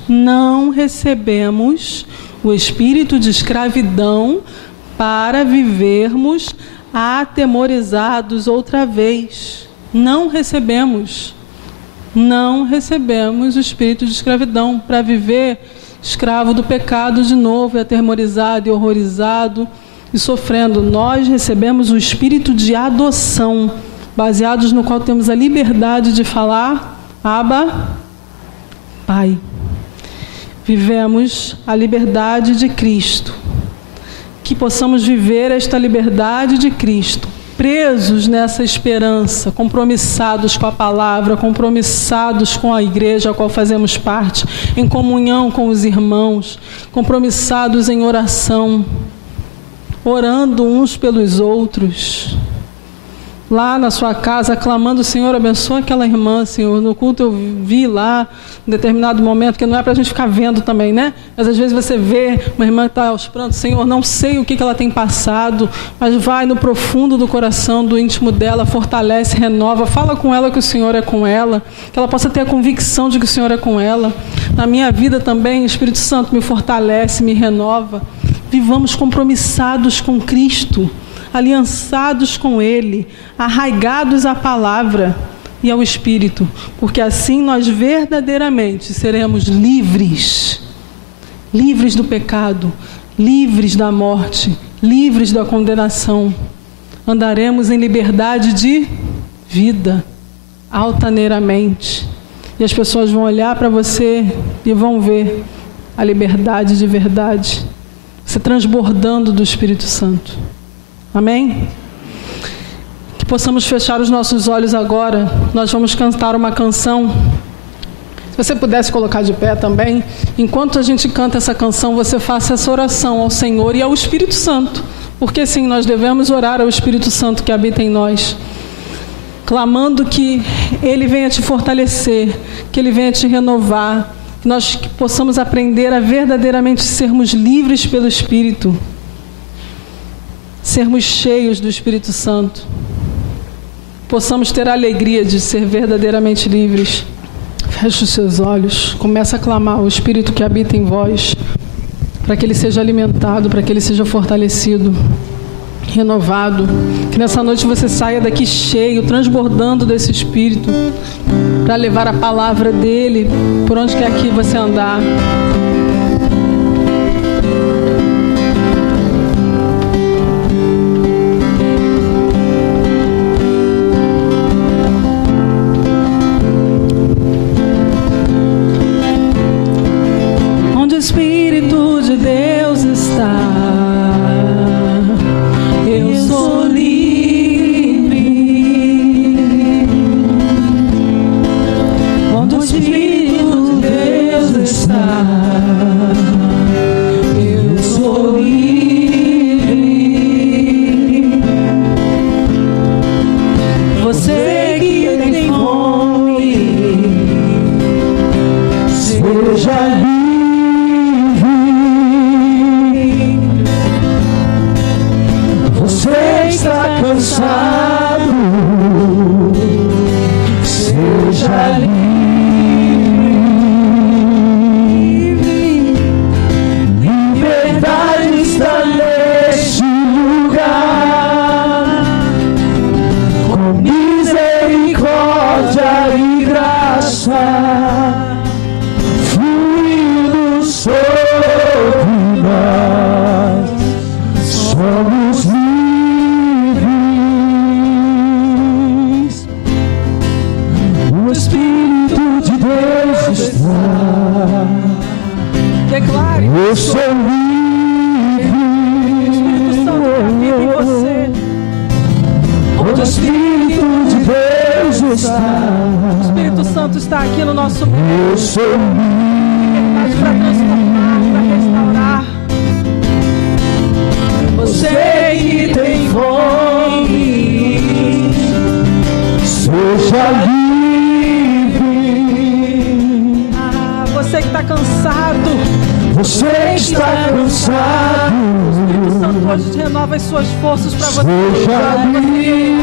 não recebemos o espírito de escravidão para vivermos atemorizados outra vez. Não recebemos o espírito de escravidão para viver escravo do pecado de novo, e atemorizado e horrorizado e sofrendo. Nós recebemos o espírito de adoção, baseados no qual temos a liberdade de falar, Abba, Pai. Vivemos a liberdade de Cristo. Que possamos viver esta liberdade de Cristo, presos nessa esperança, compromissados com a palavra, compromissados com a igreja a qual fazemos parte, em comunhão com os irmãos, compromissados em oração, orando uns pelos outros. Lá na sua casa, clamando, Senhor, abençoa aquela irmã, Senhor. No culto eu vi lá, em determinado momento, que não é para a gente ficar vendo também, né? Mas às vezes você vê uma irmã que está aos prantos, Senhor, não sei o que ela tem passado, mas vai no profundo do coração, do íntimo dela, fortalece, renova, fala com ela que o Senhor é com ela, que ela possa ter a convicção de que o Senhor é com ela. Na minha vida também, o Espírito Santo me fortalece, me renova. Vivamos compromissados com Cristo, aliançados com Ele, arraigados à palavra e ao Espírito, porque assim nós verdadeiramente seremos livres, livres do pecado, livres da morte, livres da condenação. Andaremos em liberdade de vida, altaneiramente, e as pessoas vão olhar para você e vão ver a liberdade de verdade, você transbordando do Espírito Santo. Amém? Que possamos fechar os nossos olhos agora. Nós vamos cantar uma canção. Se você pudesse colocar de pé também. Enquanto a gente canta essa canção, você faça essa oração ao Senhor e ao Espírito Santo. Porque sim, nós devemos orar ao Espírito Santo que habita em nós, clamando que Ele venha te fortalecer, que Ele venha te renovar, que nós possamos aprender a verdadeiramente sermos livres pelo Espírito, sermos cheios do Espírito Santo, possamos ter a alegria de ser verdadeiramente livres. Feche os seus olhos, começa a clamar o Espírito que habita em vós, para que ele seja alimentado, para que ele seja fortalecido, renovado. Que nessa noite você saia daqui cheio, transbordando desse Espírito, para levar a palavra dele por onde quer que você andar. Onde o Espírito de Deus seja livre. Você está cansado, seja livre. Liberdade está neste lugar, com misericórdia e graça fluindo sobre nós. Somos livres. O Espírito de Deus está. Declare. Eu sou livre. O Espírito Santo vive em você. O Espírito de Deus está. O Espírito Santo está aqui no nosso meio. Eu sou livre. Para transformar, para restaurar. Você que tem fome, seja livre. Você que está cansado. Você que está cansado, O Espírito Santo hoje te renova as suas forças para você. seja livre.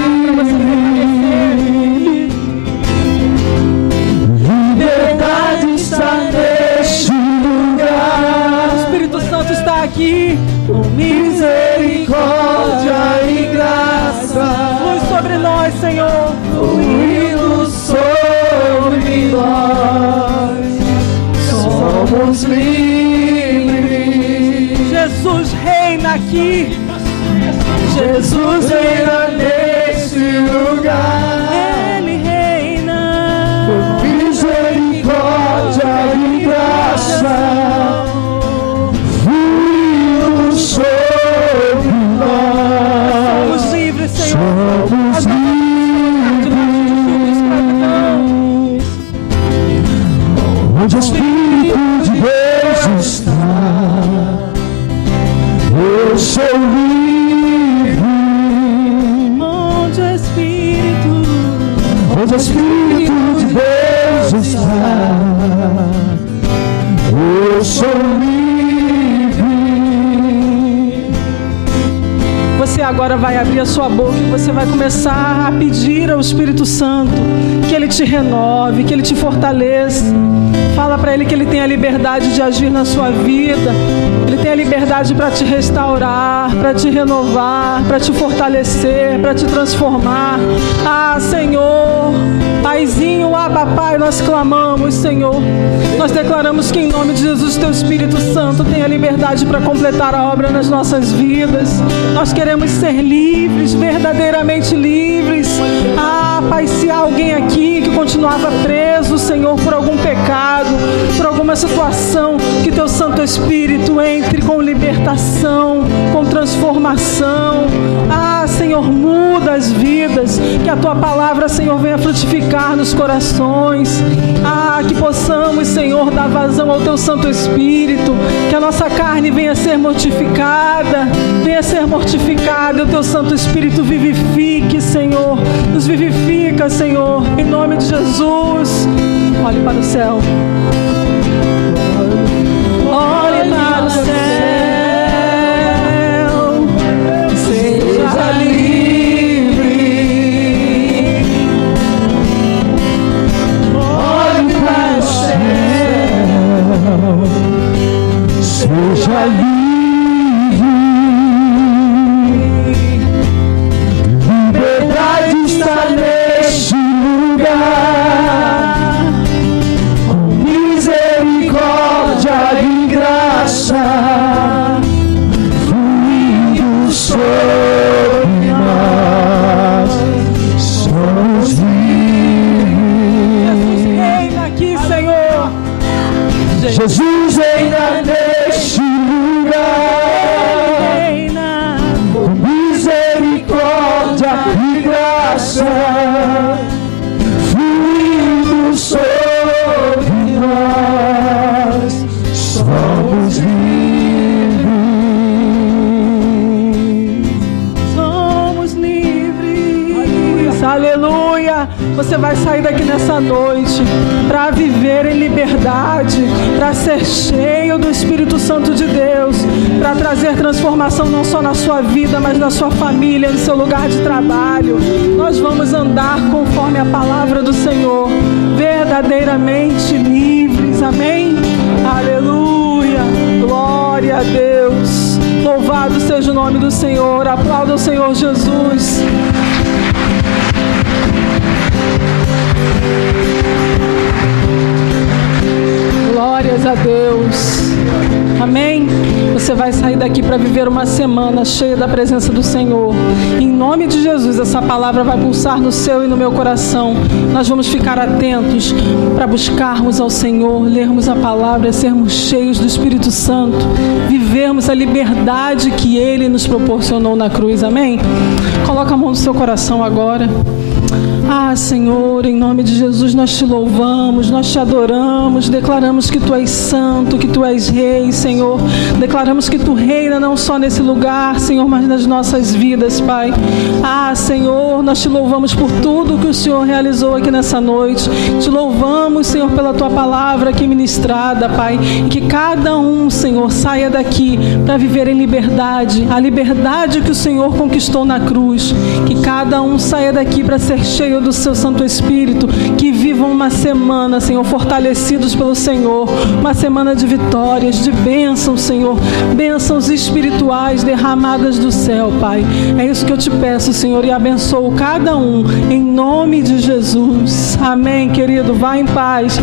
Liberdade está neste lugar. O Espírito Santo está aqui. Com misericórdia e graça Flui sobre nós, Senhor. fluindo sobre nós. Somos livres. Jesus reina aqui. Jesus reina neste lugar. Ele reina. Com misericórdia e graça fluindo sobre nós. Somos livres, Senhor. Somos livres. Onde o Espírito de Deus está, eu sou livre. Onde o Espírito. Onde o Espírito de Deus está, eu sou livre. Você agora vai abrir a sua boca e você vai começar a pedir ao Espírito Santo que Ele te renove, que Ele te fortaleça. Fala para Ele que Ele tem a liberdade de agir na sua vida. Ele tem a liberdade para te restaurar, para te renovar, para te fortalecer, para te transformar. Ah, Senhor, Paizinho, Abba, Pai, nós clamamos, Senhor. Nós declaramos que em nome de Jesus, Teu Espírito Santo tem a liberdade para completar a obra nas nossas vidas. Nós queremos ser livres, verdadeiramente livres. Ah, Pai, se há alguém aqui que continuava preso, Senhor, por algum pecado, por alguma situação, que Teu Santo Espírito entre com libertação, com transformação. Ah, Senhor, muda as vidas, que a Tua palavra, Senhor, venha frutificar nos corações. Ah, que possamos, Senhor, dar vazão ao Teu Santo Espírito, que a nossa carne venha ser mortificada, e o Teu Santo Espírito vivifique, Senhor, nos vivifica, Senhor, em nome de Jesus. Olhe para o céu. Olhe para o céu. Seja livre. Olhe para o céu, seja livre. Liberdade está neste lugar, com misericórdia e graça fluindo sobre nós. Somos livres. Jesus reina aqui, Senhor. Jesus reina neste lugar, Reina. com misericórdia e graça fluindo sobre nós. Somos livres. Somos livres. Aleluia. Você vai sair daqui nessa noite para viver em liberdade, para ser cheio do Espírito Santo de Deus, para trazer transformação não só na sua vida, mas na sua família, no seu lugar de trabalho. Nós vamos andar conforme a palavra do Senhor, verdadeiramente livres. Amém? Aleluia! Glória a Deus! Louvado seja o nome do Senhor. Aplauda o Senhor Jesus. Glórias a Deus. Amém? Você vai sair daqui para viver uma semana cheia da presença do Senhor. Em nome de Jesus, essa palavra vai pulsar no seu e no meu coração. Nós vamos ficar atentos para buscarmos ao Senhor, lermos a palavra, sermos cheios do Espírito Santo, vivermos a liberdade que Ele nos proporcionou na cruz. Amém? Coloca a mão no seu coração agora. Ah, Senhor, em nome de Jesus, nós te louvamos, nós te adoramos, declaramos que Tu és santo, que Tu és rei, Senhor. Declaramos que Tu reina não só nesse lugar, Senhor, mas nas nossas vidas, Pai. Ah, Senhor, nós te louvamos por tudo que o Senhor realizou aqui nessa noite. Te louvamos, Senhor, pela Tua palavra aqui ministrada, Pai. E que cada um, Senhor, saia daqui para viver em liberdade, a liberdade que o Senhor conquistou na cruz. Que cada um saia daqui para ser cheio do Seu Santo Espírito, que vivam uma semana, Senhor, fortalecidos pelo Senhor, uma semana de vitórias, de bênçãos, Senhor, bênçãos espirituais derramadas do céu, Pai. É isso que eu te peço, Senhor, e abençoo cada um, em nome de Jesus. Amém, querido. Vá em paz.